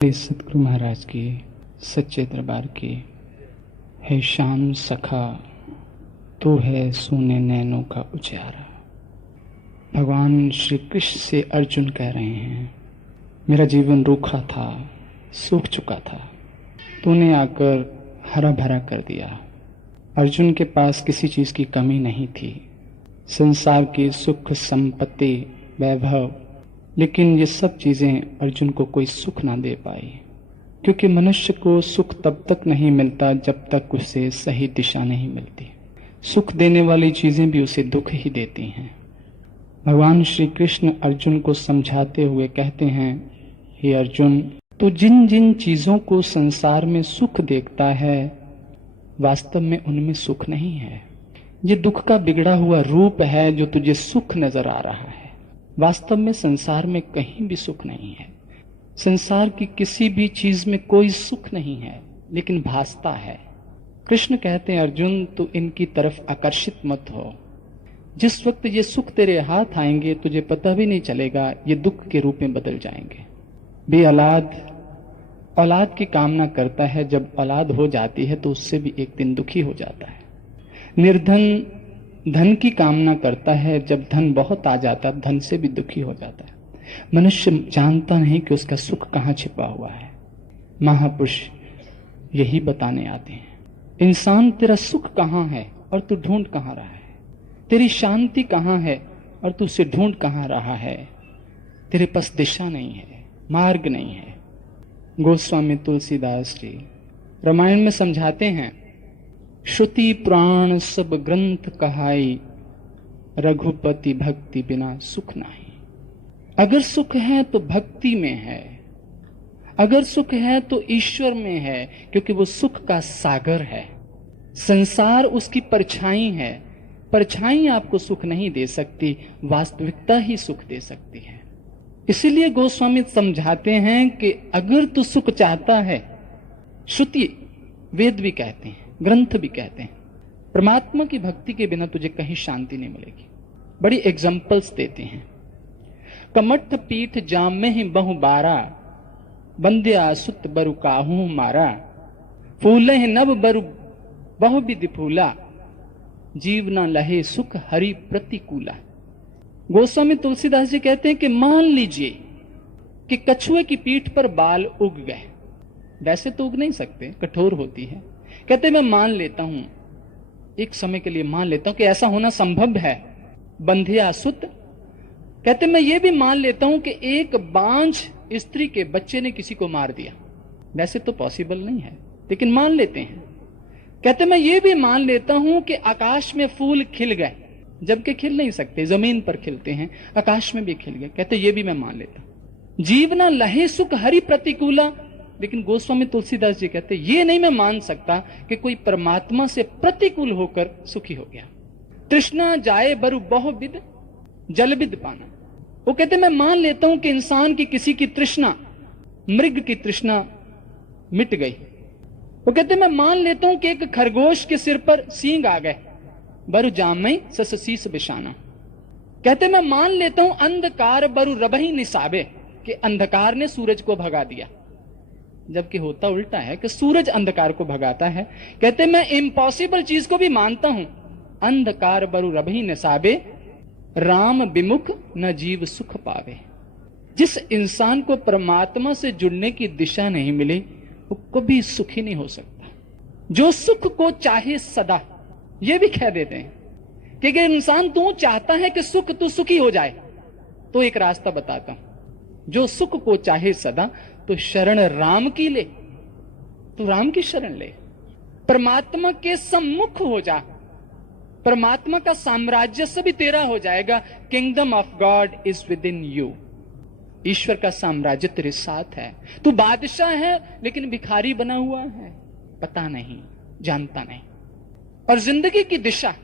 सतगुरु महाराज की सच्चे दरबार की। है शाम सखा तो है सोने नैनों का उजियारा। भगवान श्री कृष्ण से अर्जुन कह रहे हैं, मेरा जीवन रूखा था, सूख चुका था, तूने आकर हरा भरा कर दिया। अर्जुन के पास किसी चीज की कमी नहीं थी, संसार की सुख संपत्ति वैभव, लेकिन ये सब चीजें अर्जुन को कोई सुख ना दे पाई, क्योंकि मनुष्य को सुख तब तक नहीं मिलता जब तक उसे सही दिशा नहीं मिलती। सुख देने वाली चीजें भी उसे दुख ही देती हैं। भगवान श्री कृष्ण अर्जुन को समझाते हुए कहते हैं, हे अर्जुन, तू जिन जिन चीजों को संसार में सुख देखता है, वास्तव में उनमें सुख नहीं है। ये दुख का बिगड़ा हुआ रूप है जो तुझे सुख नजर आ रहा है। वास्तव में संसार में कहीं भी सुख नहीं है। संसार की किसी भी चीज में कोई सुख नहीं है, लेकिन भासता है। कृष्ण कहते हैं, अर्जुन तू इनकी तरफ आकर्षित मत हो। जिस वक्त ये सुख तेरे हाथ आएंगे तुझे पता भी नहीं चलेगा, ये दुख के रूप में बदल जाएंगे। बे औलाद की कामना करता है, जब औलाद हो जाती है तो उससे भी एक दिन दुखी हो जाता है। निर्धन धन की कामना करता है, जब धन बहुत आ जाता है धन से भी दुखी हो जाता है। मनुष्य जानता नहीं कि उसका सुख कहाँ छिपा हुआ है। महापुरुष यही बताने आते हैं, इंसान तेरा सुख कहाँ है और तू ढूंढ कहाँ रहा है। तेरी शांति कहाँ है और तू उसे ढूंढ कहाँ रहा है। तेरे पास दिशा नहीं है, मार्ग नहीं है। गोस्वामी तुलसीदास जी रामायण में समझाते हैं, श्रुति पुराण सब ग्रंथ कहाई, रघुपति भक्ति बिना सुख नहीं। अगर सुख है तो भक्ति में है, अगर सुख है तो ईश्वर में है, क्योंकि वो सुख का सागर है। संसार उसकी परछाई है। परछाई आपको सुख नहीं दे सकती, वास्तविकता ही सुख दे सकती है। इसीलिए गोस्वामी समझाते हैं कि अगर तू सुख चाहता है, श्रुति वेद भी कहते हैं, ग्रंथ भी कहते हैं, परमात्मा की भक्ति के बिना तुझे कहीं शांति नहीं मिलेगी। बड़ी एग्जाम्पल्स देते हैं। कमठ पीठ जाम में ही बहु बारा, बंद्या सुत बरु काहू मारा। फूले नभ बरु बहु विधि फूला, जीव न लहे सुख हरि प्रतिकूला। गोस्वामी तुलसीदास जी कहते हैं कि मान लीजिए कि कछुए की पीठ पर बाल उग गए। वैसे तो उग नहीं सकते, कठोर होती है। कहते मैं मान लेता हूं, एक समय के लिए मान लेता हूं कि ऐसा होना संभव है। बंधिया सुत, कहते मैं ये भी मान लेता हूं कि एक बांझ स्त्री के बच्चे ने किसी को मार दिया। वैसे तो पॉसिबल नहीं है, लेकिन मान लेते हैं। कहते मैं ये भी मान लेता हूं कि आकाश में फूल खिल गए, जबकि खिल नहीं सकते, जमीन पर खिलते हैं, आकाश में भी खिल गए। कहते ये भी मैं मान लेता हूं। जीव न लहे सुख हरि प्रतिकूला, लेकिन गोस्वामी तुलसीदास जी कहते ये नहीं मैं मान सकता कि कोई परमात्मा से प्रतिकूल होकर सुखी हो गया। तृष्णा जाए बरु बहु विद जलविद पाना। वो कहते मैं मान लेता हूं कि इंसान की किसी की तृष्णा, मृग की तृष्णा मिट गई। वो कहते मैं मान लेता हूं कि एक खरगोश के सिर पर सींग आ गए, बरु जामई सस शीस बिशाना। कहते मैं मान लेता हूं अंधकार बरु रबही निसाबे, कि अंधकार ने सूरज को भगा दिया, जबकि होता उल्टा है कि सूरज अंधकार को भगाता है। कहते मैं इम्पॉसिबल चीज को भी मानता हूं, अंधकार बरु रबही निसाबे, राम विमुख न जीव सुख पावे। जिस इंसान को परमात्मा से जुड़ने की दिशा नहीं मिली, वो कभी सुखी नहीं हो सकता। जो सुख को चाहे सदा, ये भी कह देते हैं कि अगर इंसान तू चाहता है कि सुख तू सुखी हो जाए, तो एक रास्ता बताता हूं। जो सुख को चाहे सदा, तो शरण राम की ले, तो राम की शरण ले। परमात्मा के सम्मुख हो जा, परमात्मा का साम्राज्य सभी तेरा हो जाएगा। Kingdom of God is within you. ईश्वर का साम्राज्य तेरे साथ है। तू बादशाह है, लेकिन भिखारी बना हुआ है, पता नहीं, जानता नहीं। और जिंदगी की दिशा,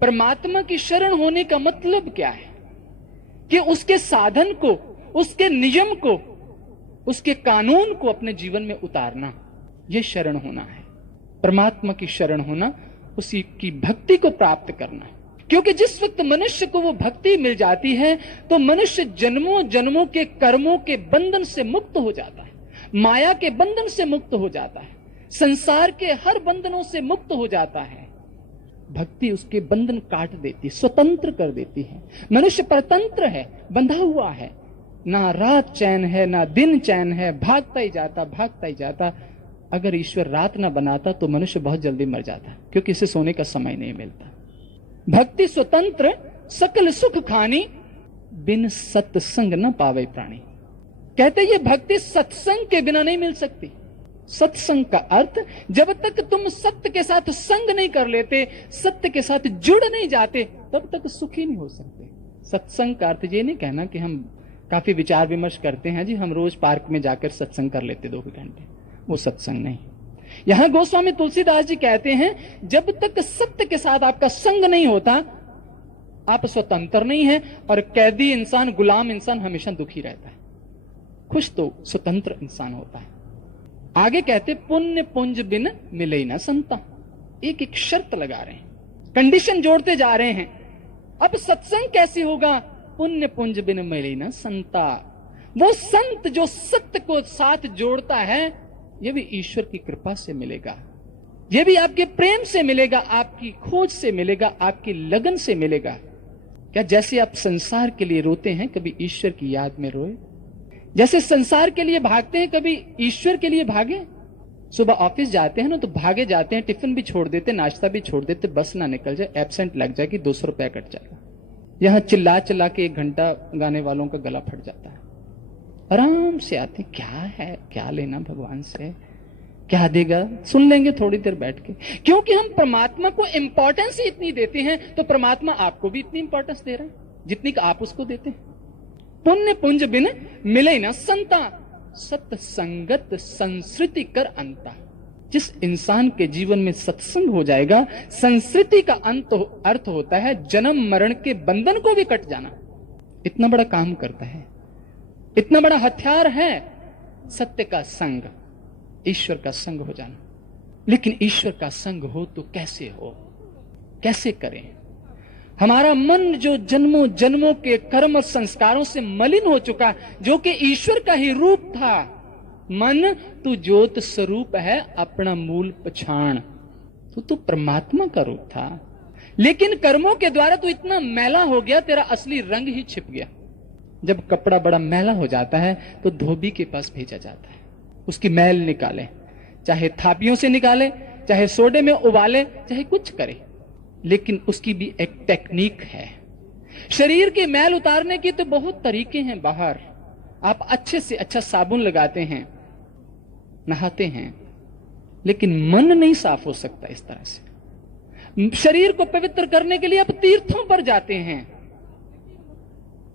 परमात्मा की शरण होने का मतलब क्या है? कि उसके साधन को, उसके नियम को, उसके कानून को अपने जीवन में उतारना, यह शरण होना है। परमात्मा की शरण होना, उसी की भक्ति को प्राप्त करना। क्योंकि जिस वक्त मनुष्य को वो भक्ति मिल जाती है, तो मनुष्य जन्मों जन्मों के कर्मों के बंधन से मुक्त हो जाता है। माया के बंधन से मुक्त हो जाता है, संसार के हर बंधनों से मुक्त हो जाता है। भक्ति उसके बंधन काट देती, स्वतंत्र कर देती है। मनुष्य परतंत्र है, बंधा हुआ है, ना रात चैन है ना दिन चैन है, भागता ही जाता भागता ही जाता। अगर ईश्वर रात ना बनाता तो मनुष्य बहुत जल्दी मर जाता, क्योंकि इसे सोने का समय नहीं मिलता। भक्ति स्वतंत्र सकल सुख खानी, बिन सत्संग न पावे प्राणी। कहते ये भक्ति सत्संग के बिना नहीं मिल सकती। सत्संग का अर्थ, जब तक तुम सत्य के साथ संग नहीं कर लेते, सत्य के साथ जुड़ नहीं जाते, तब तक सुखी नहीं हो सकते। सत्संग का अर्थ ये नहीं कहना कि हम काफी विचार विमर्श करते हैं जी, हम रोज पार्क में जाकर सत्संग कर लेते 2 घंटे, वो सत्संग नहीं। यहां गोस्वामी तुलसीदास जी कहते हैं, जब तक सत्य के साथ आपका संग नहीं होता, आप स्वतंत्र नहीं है, और कैदी इंसान, गुलाम इंसान हमेशा दुखी रहता है। खुश तो स्वतंत्र इंसान होता है। आगे कहते, पुण्य पुंज बिन मिले न संता। एक एक शर्त लगा रहे हैं, कंडीशन जोड़ते जा रहे हैं। अब सत्संग कैसे होगा? पुण्य पुंज बिन मिले न संता। वो संत जो सत्य को साथ जोड़ता है, ये भी ईश्वर की कृपा से मिलेगा, ये भी आपके प्रेम से मिलेगा, आपकी खोज से मिलेगा, आपकी लगन से मिलेगा। क्या जैसे आप संसार के लिए रोते हैं, कभी ईश्वर की याद में रोए? जैसे संसार के लिए भागते हैं, कभी ईश्वर के लिए भागे? सुबह ऑफिस जाते हैं ना, तो भागे जाते हैं, टिफिन भी छोड़ देते, नाश्ता भी छोड़ देते, बस ना निकल जाए, एब्सेंट लग जाए कि 200 रुपया कट जाएगा। यहां चिल्ला चिल्ला के 1 घंटा गाने वालों का गला फट जाता है। आराम से आते, क्या है, क्या लेना भगवान से, क्या देगा, सुन लेंगे थोड़ी देर बैठ के। क्योंकि हम परमात्मा को इंपॉर्टेंस ही इतनी देते हैं, तो परमात्मा आपको भी इतनी इंपॉर्टेंस दे रहा है जितनी कि आप उसको देते हैं। पुण्य पुंज बिन मिले न संता, सत संगत संस्कृति कर अंता। जिस इंसान के जीवन में सत्संग हो जाएगा, संस्कृति का अर्थ होता है जन्म मरण के बंधन को भी कट जाना। इतना बड़ा काम करता है, इतना बड़ा हथियार है सत्य का संग, ईश्वर का संग हो जाना। लेकिन ईश्वर का संग हो तो कैसे हो, कैसे करें? हमारा मन जो जन्मों जन्मों के कर्म और संस्कारों से मलिन हो चुका, जो कि ईश्वर का ही रूप था। मन तू ज्योत स्वरूप है, अपना मूल पछाण। तू परमात्मा का रूप था, लेकिन कर्मों के द्वारा तू इतना मैला हो गया, तेरा असली रंग ही छिप गया। जब कपड़ा बड़ा मैला हो जाता है तो धोबी के पास भेजा जाता है, उसकी मैल निकाले, चाहे थापियों से निकाले, चाहे सोडे में उबाले, चाहे कुछ करे, लेकिन उसकी भी एक टेक्निक है। शरीर की मैल उतारने के तो बहुत तरीके हैं बाहर। आप अच्छे से अच्छा साबुन लगाते हैं, नहाते हैं, लेकिन मन नहीं साफ हो सकता इस तरह से। शरीर को पवित्र करने के लिए आप तीर्थों पर जाते हैं,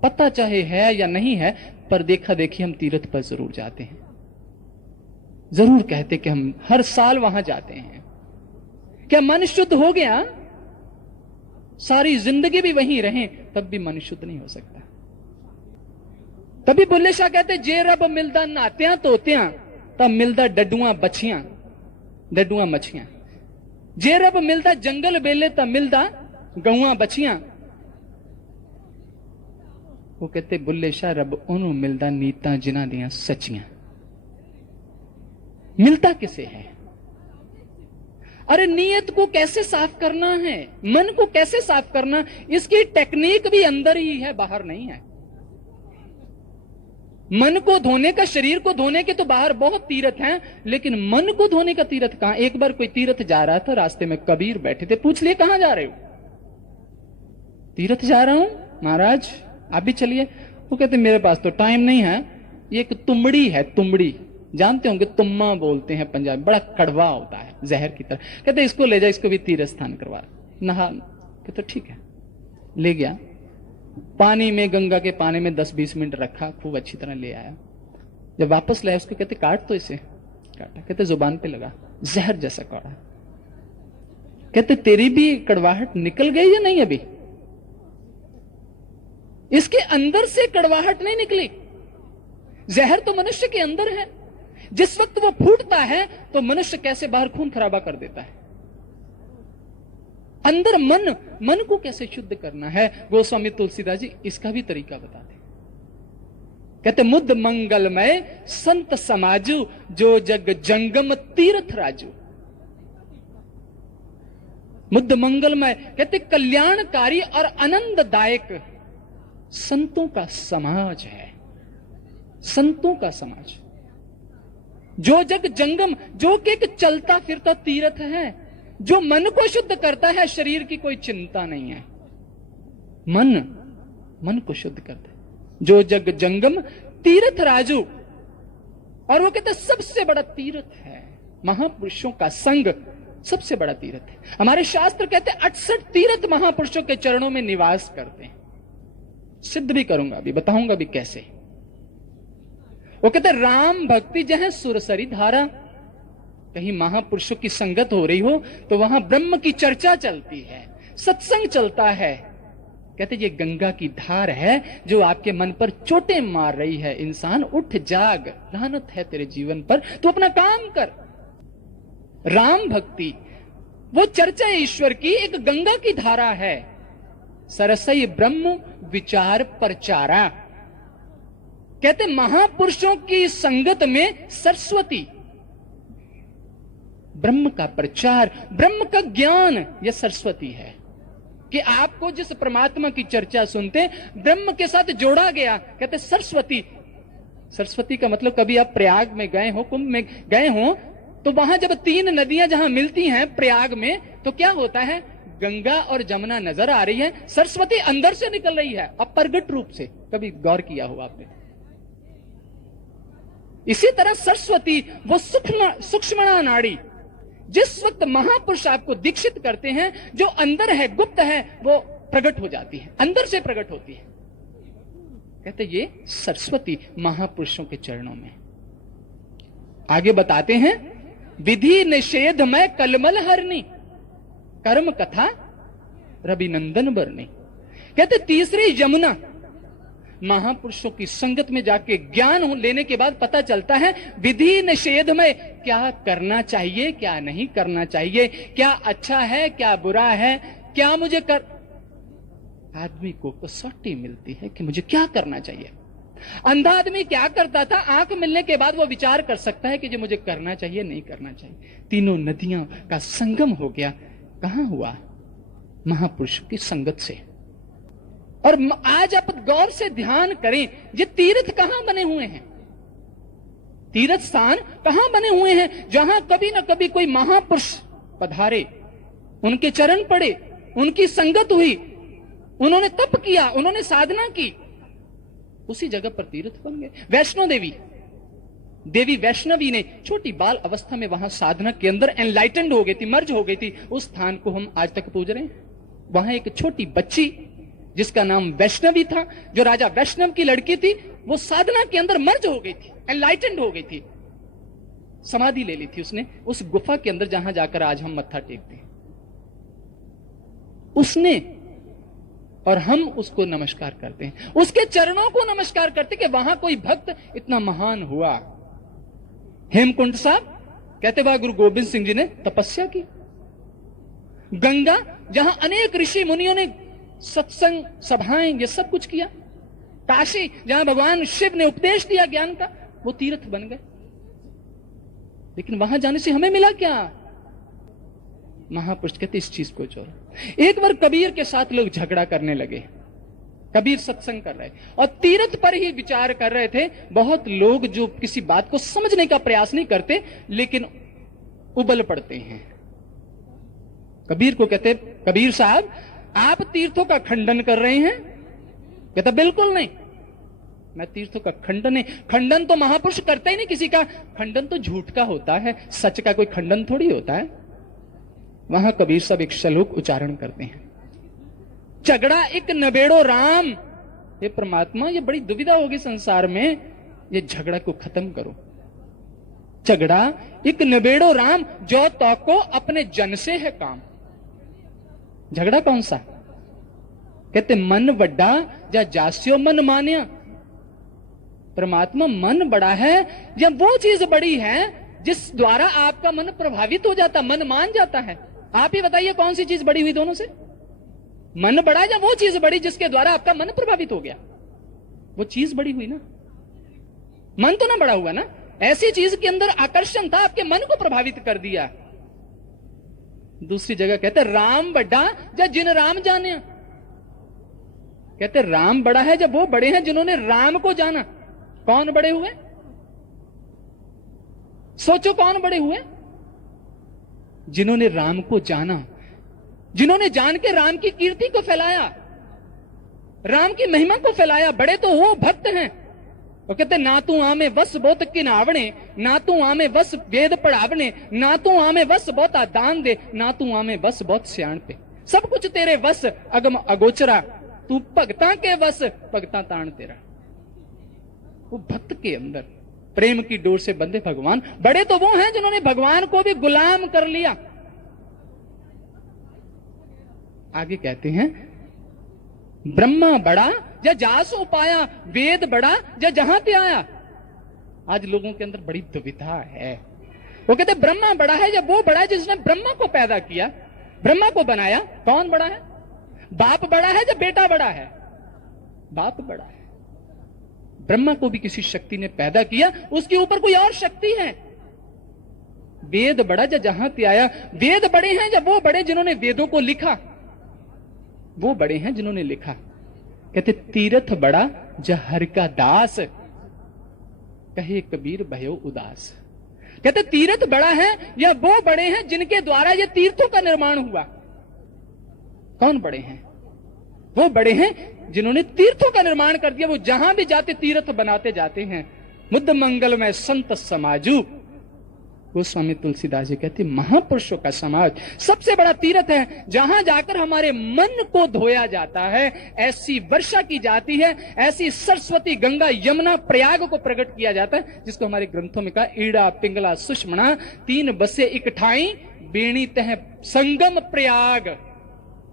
पता चाहे है या नहीं है, पर देखा देखी हम तीर्थ पर जरूर जाते हैं, जरूर कहते कि हम हर साल वहां जाते हैं। क्या मन शुद्ध हो गया? सारी जिंदगी भी वहीं रहें तब भी मन शुद्ध नहीं हो सकता। तभी बुल्ले शाह कहते, जे रब मिलदा नात्या तोत्या, तब मिलदा डडुआ बछियां, डडुआ मछियां। जे रब मिलदा जंगल बेले, तब मिलदा गौआ बछियां। वो कहते बुल्ले शाह, रब ओनू मिलदा नीता जिन्हां दियां सच्चियां। मिलता किसे है? अरे नीयत को कैसे साफ करना है, मन को कैसे साफ करना, इसकी टेक्निक भी अंदर ही है, बाहर नहीं है। मन को धोने का, शरीर को धोने के तो बाहर बहुत तीर्थ हैं, लेकिन मन को धोने का तीर्थ कहां? एक बार कोई तीर्थ जा रहा था, रास्ते में कबीर बैठे थे, पूछ लिए कहां जा रहे हो? तीर्थ जा रहा हूं महाराज, आप भी चलिए। वो कहते मेरे पास तो टाइम नहीं है। ये एक तुमड़ी है, तुमड़ी जानते होंगे, तुम्मा बोलते हैं पंजाबी, बड़ा कड़वा होता है, जहर की तरह। कहते इसको ले जा, इसको भी तीर्थ स्थान करवा, नहा। कहते ठीक है, ले गया। पानी में, गंगा के पानी में 10-20 मिनट रखा, खूब अच्छी तरह ले आया। जब वापस लाया, उसको कहते काट तो इसे। काटा, कहते जुबान पे लगा, जहर जैसा कौड़ा। कहते तेरी भी कड़वाहट निकल गई या नहीं? अभी इसके अंदर से कड़वाहट नहीं निकली। जहर तो मनुष्य के अंदर है, जिस वक्त वो फूटता है तो मनुष्य कैसे बाहर खून खराबा कर देता है। अंदर मन को कैसे शुद्ध करना है, गोस्वामी तुलसीदास जी इसका भी तरीका बताते। कहते मुद मंगलमय संत समाजू, जो जग जंगम तीर्थ राजू। मुद मंगलमय कहते कल्याणकारी और आनंददायक संतों का समाज है, संतों का समाज। जो जग जंगम, जो कि एक चलता फिरता तीर्थ है, जो मन को शुद्ध करता है, शरीर की कोई चिंता नहीं है, मन को शुद्ध करता है। जो जग जंगम तीर्थ राजू, और वो कहते सबसे बड़ा तीर्थ है महापुरुषों का संग, सबसे बड़ा तीर्थ है। हमारे शास्त्र कहते 68 तीर्थ महापुरुषों के चरणों में निवास करते हैं। सिद्ध भी करूंगा, अभी बताऊंगा भी कैसे। वो कहते राम भक्ति जहां सुरसरी धारा, कहीं महापुरुषों की संगत हो रही हो तो वहां ब्रह्म की चर्चा चलती है, सत्संग चलता है। कहते ये गंगा की धार है जो आपके मन पर चोटें मार रही है। इंसान उठ जाग, लानत है तेरे जीवन पर, तू अपना काम कर। राम भक्ति वो चर्चा ईश्वर की एक गंगा की धारा है। सरसई ब्रह्म विचार प्रचारा, कहते महापुरुषों की संगत में सरस्वती, ब्रह्म का प्रचार, ब्रह्म का ज्ञान, यह सरस्वती है। कि आपको जिस परमात्मा की चर्चा सुनते ब्रह्म के साथ जोड़ा गया, कहते सरस्वती। सरस्वती का मतलब कभी आप प्रयाग में गए हो, कुंभ में गए हो, तो वहां जब 3 नदियां जहां मिलती हैं प्रयाग में, तो क्या होता है, गंगा और जमुना नजर आ रही है, सरस्वती अंदर से निकल रही है अप्रगट रूप से। कभी गौर किया हो आपने? इसी तरह सरस्वती वो सूक्ष्म नाड़ी, जिस वक्त महापुरुष आपको दीक्षित करते हैं, जो अंदर है, गुप्त है, वो प्रकट हो जाती है, अंदर से प्रकट होती है। कहते ये सरस्वती महापुरुषों के चरणों में। आगे बताते हैं, विधि निषेध में कलमल हरनी, कर्म कथा रविनंदन बरनी। कहते तीसरी यमुना, महापुरुषों की संगत में जाके ज्ञान लेने के बाद पता चलता है विधि निषेध में क्या करना चाहिए, क्या नहीं करना चाहिए, क्या अच्छा है, क्या बुरा है, क्या मुझे कर। आदमी को कसौटी मिलती है कि मुझे क्या करना चाहिए। अंधा आदमी क्या करता था, आंख मिलने के बाद वो विचार कर सकता है कि जो मुझे करना चाहिए, नहीं करना चाहिए। तीनों नदियों का संगम हो गया। कहां हुआ? महापुरुषों की संगत से। और आज आप गौर से ध्यान करें, ये तीर्थ कहां बने हुए हैं, तीर्थ स्थान कहां बने हुए हैं, जहां कभी ना कभी कोई महापुरुष पधारे, उनके चरण पड़े, उनकी संगत हुई, उन्होंने तप किया, उन्होंने साधना की, उसी जगह पर तीर्थ बन गए। वैष्णो देवी वैष्णवी ने छोटी बाल अवस्था में वहां साधना के अंदर एनलाइटेंड हो गई थी, मर्ज हो गई थी। उस स्थान को हम आज तक पूज रहे हैं। वहां एक छोटी बच्ची जिसका नाम वैष्णवी था, जो राजा वैष्णव की लड़की थी, वो साधना के अंदर मर्ज हो गई थी, एनलाइटेंड हो गई थी, समाधि ले ली थी उसने उस गुफा के अंदर जहां जाकर आज हम मत्था टेकते हैं। उसने और हम उसको नमस्कार करते हैं, उसके चरणों को नमस्कार करते कि वहां कोई भक्त इतना महान हुआ। हेमकुंड साहब कहते वहां गुरु गोविंद सिंह जी ने तपस्या की। गंगा जहां अनेक ऋषि मुनियों ने सत्संग सभाएं ये सब कुछ किया। काशी जहां भगवान शिव ने उपदेश दिया ज्ञान का, वो तीर्थ बन गए। लेकिन वहां जाने से हमें मिला क्या? महापुरुष कहते इस चीज को छोड़ो। एक बार कबीर के साथ लोग झगड़ा करने लगे। कबीर सत्संग कर रहे और तीर्थ पर ही विचार कर रहे थे। बहुत लोग जो किसी बात को समझने का प्रयास नहीं करते लेकिन उबल पड़ते हैं। कबीर को कहते, कबीर साहब आप तीर्थों का खंडन कर रहे हैं? कहता बिल्कुल नहीं, मैं तीर्थों का खंडन नहीं। खंडन तो महापुरुष करते ही नहीं किसी का, खंडन तो झूठ का होता है, सच का कोई खंडन थोड़ी होता है। वहां कबीर साहब एक श्लोक उच्चारण करते हैं, झगड़ा एक नबेड़ो राम। ये परमात्मा, ये बड़ी दुविधा होगी संसार में, ये झगड़ा को खत्म करो। झगड़ा एक नबेड़ो राम, जो तो को अपने जन से है काम। झगड़ा कौन सा? कहते मन बड़ा या जास्यो मन मान्या। परमात्मा मन बड़ा है या वो चीज बड़ी है जिस द्वारा आपका मन प्रभावित हो जाता, मन मान जाता है। आप ही बताइए कौन सी चीज बड़ी हुई दोनों से? मन बड़ा या वो चीज बड़ी जिसके द्वारा आपका मन प्रभावित हो गया? वो चीज बड़ी हुई ना। मन तो ना बड़ा हुआ ना, ऐसी चीज के अंदर आकर्षण था, आपके मन को प्रभावित कर दिया। दूसरी जगह कहते राम बड़ा या जिन राम जाने, कहते राम बड़ा है जब वो बड़े हैं जिन्होंने राम को जाना। कौन बड़े हुए? सोचो कौन बड़े हुए? जिन्होंने राम को जाना, जिन्होंने जान के राम की कीर्ति को फैलाया, राम की महिमा को फैलाया। बड़े तो वो भक्त हैं। वो कहते ना तू आमे वस बहुत किन आवणे, ना तू आमे वस वेद पढ़ावने, ना तू आमे वस बहुत दान दे, ना तू आमे वस बहुत सियाण पे। सब कुछ तेरे वस अगम अगोचरा, तू भगता के वस भगता ताण तेरा। वो भक्त के अंदर प्रेम की डोर से बंधे भगवान। बड़े तो वो हैं जिन्होंने भगवान को भी गुलाम कर लिया। आगे कहते हैं ब्रह्मा बड़ा या जासो पाया, वेद बड़ा या जहां पे आया। आज लोगों के अंदर बड़ी दुविधा है। वो कहते ब्रह्मा बड़ा है या वो बड़ा है जिसने ब्रह्मा को पैदा किया, ब्रह्मा को बनाया। कौन बड़ा है? बाप बड़ा है या बेटा बड़ा है? बाप बड़ा है। ब्रह्मा को भी किसी शक्ति ने पैदा किया, उसके ऊपर कोई और शक्ति है। वेद बड़ा या जहां पे आया। वेद बड़े हैं या वो बड़े जिन्होंने वेदों को लिखा, वो बड़े हैं जिन्होंने लिखा। कहते तीर्थ बड़ा या हर का दास, कहे कबीर भयो उदास। कहते तीर्थ बड़ा है या वो बड़े हैं जिनके द्वारा ये तीर्थों का निर्माण हुआ। कौन बड़े हैं? वो बड़े हैं जिन्होंने तीर्थों का निर्माण कर दिया। वो जहां भी जाते तीर्थ बनाते जाते हैं। मुद्द मंगल में संत समाजू, गोस्वामी तुलसीदास जी कहते महापुरुषों का समाज सबसे बड़ा तीर्थ है, जहां जाकर हमारे मन को धोया जाता है। ऐसी वर्षा की जाती है, ऐसी सरस्वती गंगा यमुना प्रयाग को प्रकट किया जाता है, जिसको हमारे ग्रंथों में कहा ईड़ा पिंगला सुषमणा तीन बसे इकठाई, बेणी तह संगम प्रयाग,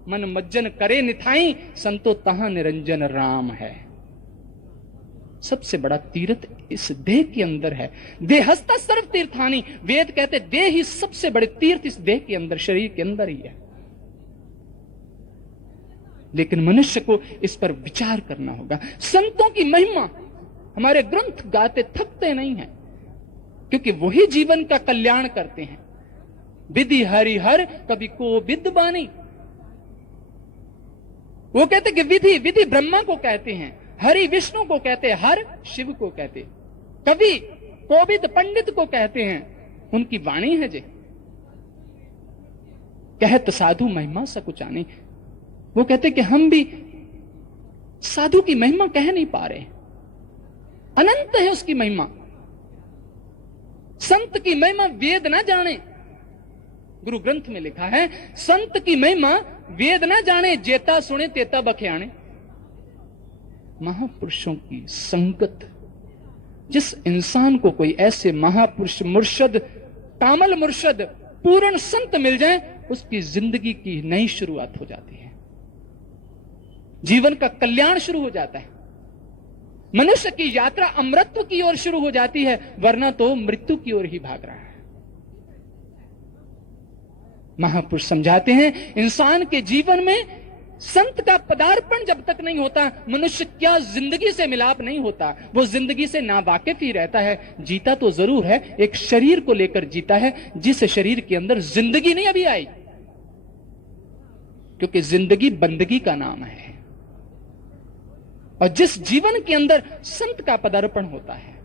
मन मज्जन करे निथाई, संतो तहां निरंजन राम है। सबसे बड़ा तीर्थ इस देह के अंदर है। देहस्ता सर्व तीर्थानी, वेद कहते देह ही सबसे बड़े तीर्थ इस देह के अंदर, शरीर के अंदर ही है। लेकिन मनुष्य को इस पर विचार करना होगा। संतों की महिमा हमारे ग्रंथ गाते थकते नहीं हैं, क्योंकि वही जीवन का कल्याण करते हैं। विधि हरिहर कभी को विद बानी। वो कहते कि विधि, विधि ब्रह्मा को कहते हैं, हरि विष्णु को कहते हैं, हर शिव को कहते, कवि कोविद पंडित को कहते हैं। उनकी वाणी है जे कहत साधु महिमा सकुचानी। वो कहते कि हम भी साधु की महिमा कह नहीं पा रहे, अनंत है उसकी महिमा। संत की महिमा वेद ना जाने, गुरु ग्रंथ में लिखा है संत की महिमा वेद ना जाने, जेता सुने तेता बख्याने। महापुरुषों की संगत, जिस इंसान को कोई ऐसे महापुरुष मुर्शद, कामल मुर्शद, पूर्ण संत मिल जाए, उसकी जिंदगी की नई शुरुआत हो जाती है, जीवन का कल्याण शुरू हो जाता है। मनुष्य की यात्रा अमृतत्व की ओर शुरू हो जाती है, वरना तो मृत्यु की ओर ही भाग रहा है। महापुरुष समझाते हैं इंसान के जीवन में संत का पदार्पण जब तक नहीं होता, मनुष्य क्या जिंदगी से मिलाप नहीं होता। वो जिंदगी से नावाकिफ ही रहता है। जीता तो जरूर है, एक शरीर को लेकर जीता है, जिस शरीर के अंदर जिंदगी नहीं अभी आई, क्योंकि जिंदगी बंदगी का नाम है। और जिस जीवन के अंदर संत का पदार्पण होता है,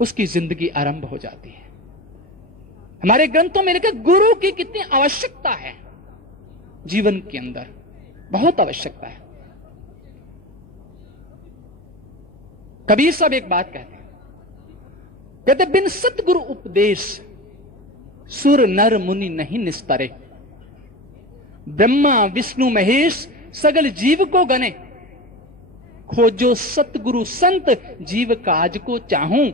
उसकी जिंदगी आरंभ हो जाती है। हमारे ग्रंथों में लिखा गुरु की कितनी आवश्यकता है जीवन के अंदर, बहुत आवश्यकता है। कबीर साहब एक बात कहते बिन सतगुरु उपदेश सुर नर मुनि नहीं निस्तरे, ब्रह्मा विष्णु महेश सगल जीव को गने, खोजो सतगुरु संत जीव काज को चाहूं,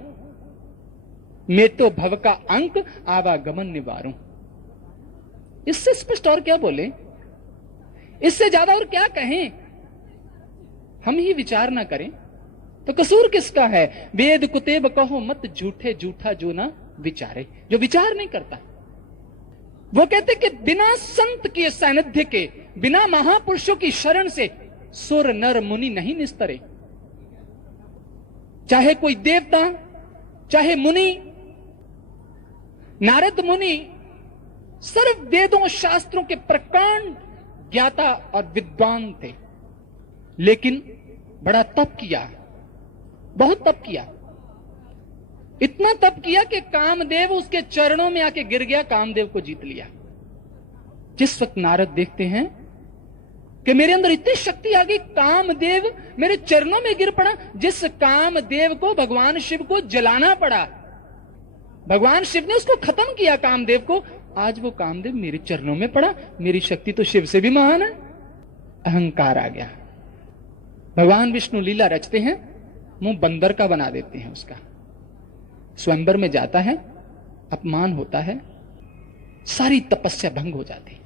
मेटो भव का अंक आवागमन निवारूं। इससे स्पष्ट और क्या बोले, इससे ज्यादा और क्या कहें। हम ही विचार ना करें तो कसूर किसका है। वेद कुतेब कहो मत झूठे, झूठा जो ना विचारे, जो विचार नहीं करता। वो कहते कि बिना संत के सानिध्य के, बिना महापुरुषों की शरण से सुर नर मुनि नहीं निस्तरे। चाहे कोई देवता, चाहे मुनि, नारद मुनि सर्व वेदों शास्त्रों के प्रकांड ज्ञाता और विद्वान थे, लेकिन बड़ा तप किया, बहुत तप किया। इतना तप किया कि कामदेव उसके चरणों में आके गिर गया, कामदेव को जीत लिया। जिस वक्त नारद देखते हैं कि मेरे अंदर इतनी शक्ति आ गई, कामदेव मेरे चरणों में गिर पड़ा, जिस कामदेव को भगवान शिव को जलाना पड़ा, भगवान शिव ने उसको खत्म किया कामदेव को, आज वो कामदेव मेरे चरणों में पड़ा। मेरी शक्ति तो शिव से भी महान है। अहंकार आ गया। भगवान विष्णु लीला रचते हैं, मुंह बंदर का बना देते हैं उसका, स्वयंवर में जाता है, अपमान होता है, सारी तपस्या भंग हो जाती है,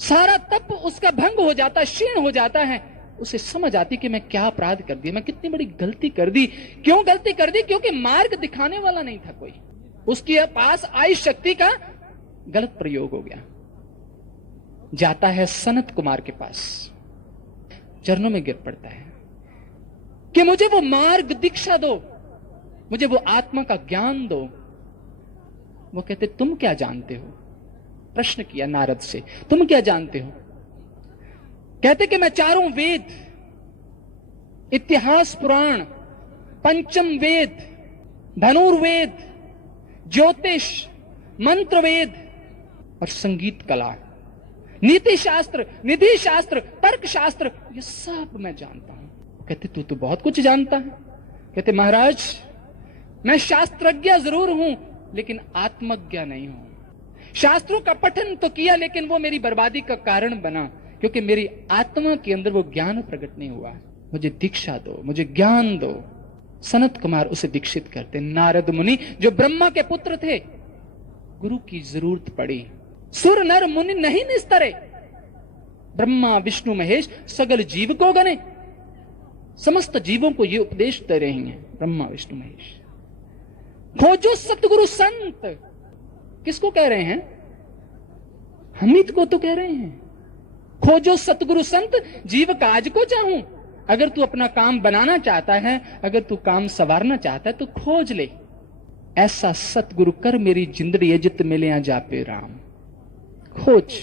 सारा तप उसका भंग हो जाता है, क्षीण हो जाता है। उसे समझ आती कि मैं क्या अपराध कर दिया, मैं कितनी बड़ी गलती कर दी। क्यों गलती कर दी? क्योंकि मार्ग दिखाने वाला नहीं था कोई, उसके पास आई शक्ति का गलत प्रयोग हो गया। जाता है सनत कुमार के पास, चरणों में गिर पड़ता है कि मुझे वो मार्ग दीक्षा दो, मुझे वो आत्मा का ज्ञान दो। वो कहते तुम क्या जानते हो? प्रश्न किया नारद से, तुम क्या जानते हो? कहते कि मैं चारों वेद, इतिहास पुराण, पंचम वेद, धनुर्वेद, ज्योतिष, मंत्र वेद और संगीत कला, नीति शास्त्र, निधि शास्त्र, तर्क शास्त्र, ये सब मैं जानता हूं। कहते तू तो बहुत कुछ जानता है। कहते महाराज मैं शास्त्रज्ञ जरूर हूं, लेकिन आत्मज्ञ नहीं हूं। शास्त्रों का पठन तो किया, लेकिन वो मेरी बर्बादी का कारण बना, क्योंकि मेरी आत्मा के अंदर वो ज्ञान प्रकट नहीं हुआ। मुझे दीक्षा दो, मुझे ज्ञान दो। सनत कुमार उसे दीक्षित करते। नारद मुनि जो ब्रह्मा के पुत्र थे, गुरु की जरूरत पड़ी। सुर नर मुनि नहीं निस्तरे, ब्रह्मा विष्णु महेश सगल जीव को गने। समस्त जीवों को ये उपदेश दे रहे हैं ब्रह्मा विष्णु महेश। खोजो सतगुरु संत, किसको कह रहे हैं? हमित को तो कह रहे हैं। खोजो सतगुरु संत, जीव काज को चाहूं। अगर तू अपना काम बनाना चाहता है, अगर तू काम संवारना चाहता है, तो खोज ले ऐसा सतगुरु कर मेरी जिंदड़ी जित मिले जापे राम। खोज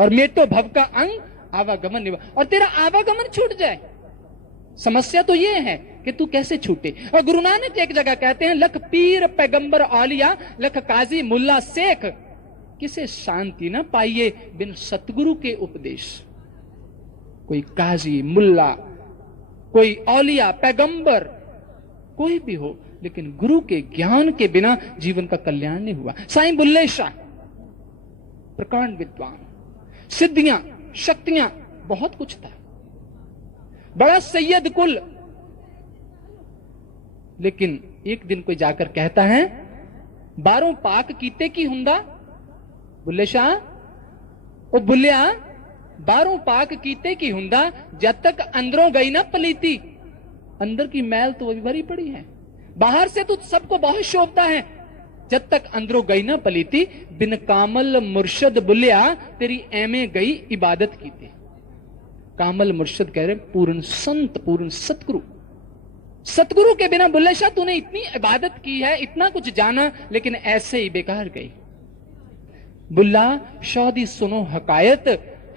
और मेटो भव का अंग आवागमन निवा, और तेरा आवागमन छूट जाए। समस्या तो ये है कि तू कैसे छूटे। और गुरु नानक एक जगह कहते हैं, लख पीर पैगंबर औलिया, लख काजी मुल्ला शेख, किसे शांति न पाइए बिन सतगुरु के उपदेश। कोई काजी, मुल्ला, कोई औलिया, पैगंबर, कोई भी हो, लेकिन गुरु के ज्ञान के बिना जीवन का कल्याण नहीं हुआ। साईं बुल्ले शाह प्रकांड विद्वान, सिद्धियां, शक्तियां, बहुत कुछ था, बड़ा सैयद कुल। लेकिन एक दिन कोई जाकर कहता है, 12 पाक कीते की हुंदा। बुल्ले शाह, ओ बुल्लिया, 12 पाक कीते की हुंदा, जब तक अंदरों गई ना पलीती। अंदर की मैल तो अभी भरी पड़ी है, बाहर से तो सबको बहुत शोभता है, जब तक अंदरों गई ना पलीती। बिन कामल मुर्शद बुल्लिया, तेरी ऐमे गई इबादत की थी। कामल मुर्शद कह रहे पूर्ण संत, पूर्ण सतगुरु। सतगुरु के बिना बुल्ले शाह तूने इतनी इबादत की है, इतना कुछ जाना, लेकिन ऐसे ही बेकार गई। बुल्ला शौदी सुनो हकायत,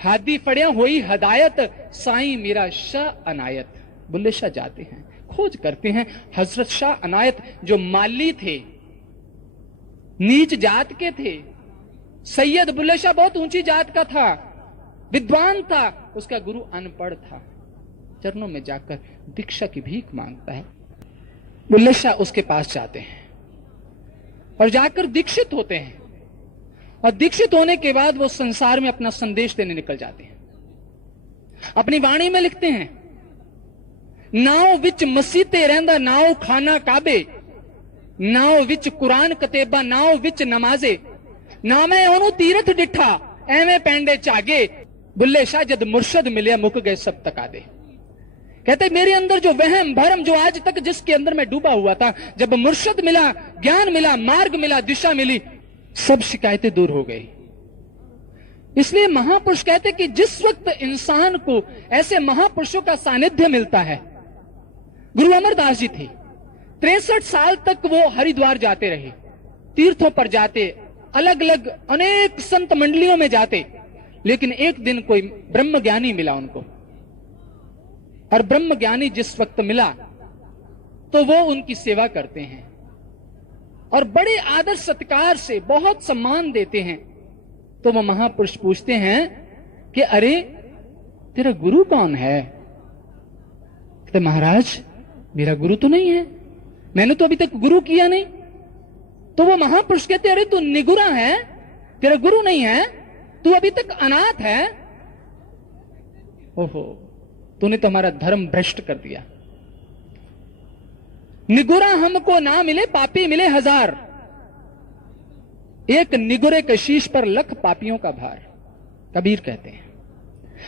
हादी फड़िया हुई हदायत, साईं मेरा शाह अनायत। बुल्ले शाह जाते हैं, खोज करते हैं। हजरत शाह अनायत जो माली थे, नीच जात के थे। सैयद बुल्ले शाह बहुत ऊंची जात का था, विद्वान था, उसका गुरु अनपढ़ था। चरणों में जाकर दीक्षा की भीख मांगता है। बुल्ले शाह उसके पास जाते हैं और जाकर दीक्षित होते हैं। और दीक्षित होने के बाद वो संसार में अपना संदेश देने निकल जाते हैं। अपनी वाणी में लिखते हैं, नाव विच मसीते रहंदा, नाव खाना काबे, नाव विच कुरान कतेबा, नाव विच नमाजे, ना मैं ओनू तीरथ डिठा, एवें पैंडे चागे। बुल्ले शाह जद मुर्शद मिले, मुक गए सब तकादे। कहते मेरे अंदर जो वहम भरम, जो आज तक जिसके अंदर मैं डूबा हुआ था, जब मुर्शद मिला, ज्ञान मिला, मार्ग मिला, दिशा मिली, सब शिकायतें दूर हो गई। इसलिए महापुरुष कहते कि जिस वक्त इंसान को ऐसे महापुरुषों का सानिध्य मिलता है, गुरु अमरदास जी थे, 63 साल तक वो हरिद्वार जाते रहे, तीर्थों पर जाते, अलग अलग अनेक संत मंडलियों में जाते, लेकिन एक दिन कोई ब्रह्म ज्ञानी मिला उनको। और ब्रह्म ज्ञानी जिस वक्त मिला तो वो उनकी सेवा करते हैं और बड़े आदर सत्कार से बहुत सम्मान देते हैं। तो वो महापुरुष पूछते हैं कि अरे तेरा गुरु कौन है? तो महाराज मेरा गुरु तो नहीं है, मैंने तो अभी तक गुरु किया नहीं। तो वो महापुरुष कहते अरे तू निगुरा है, तेरा गुरु नहीं है, तू अभी तक अनाथ है। ओहो, तूने तो हमारा धर्म भ्रष्ट कर दिया। निगुरा हमको ना मिले, पापी मिले हजार। एक निगुरे के शीश पर लख पापियों का भार, कबीर कहते हैं।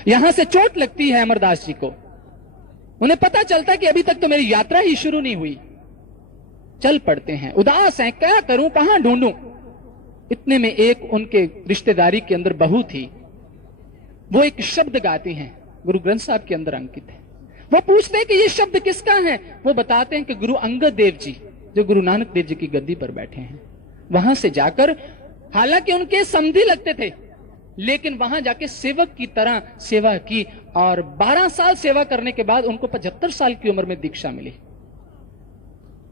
यहां से चोट लगती है अमरदास जी को। उन्हें पता चलता है कि अभी तक तो मेरी यात्रा ही शुरू नहीं हुई। चल पड़ते हैं, उदास हैं, क्या करूं, कहां ढूंढूं। इतने में एक उनके रिश्तेदारी के अंदर बहू थी। वो एक शब्द गाती हैं, गुरु ग्रंथ साहब के अंदर अंकित है। वो पूछते हैं कि ये शब्द किसका है? वो बताते हैं कि गुरु अंगद देव जी, जो गुरु नानक देव जी की गद्दी पर बैठे हैं, वहां से जाकर, हालांकि उनके समधी लगते थे, लेकिन वहां जाके सेवक की तरह सेवा की और 12 साल सेवा करने के बाद उनको 75 साल की उम्र में दीक्षा मिली।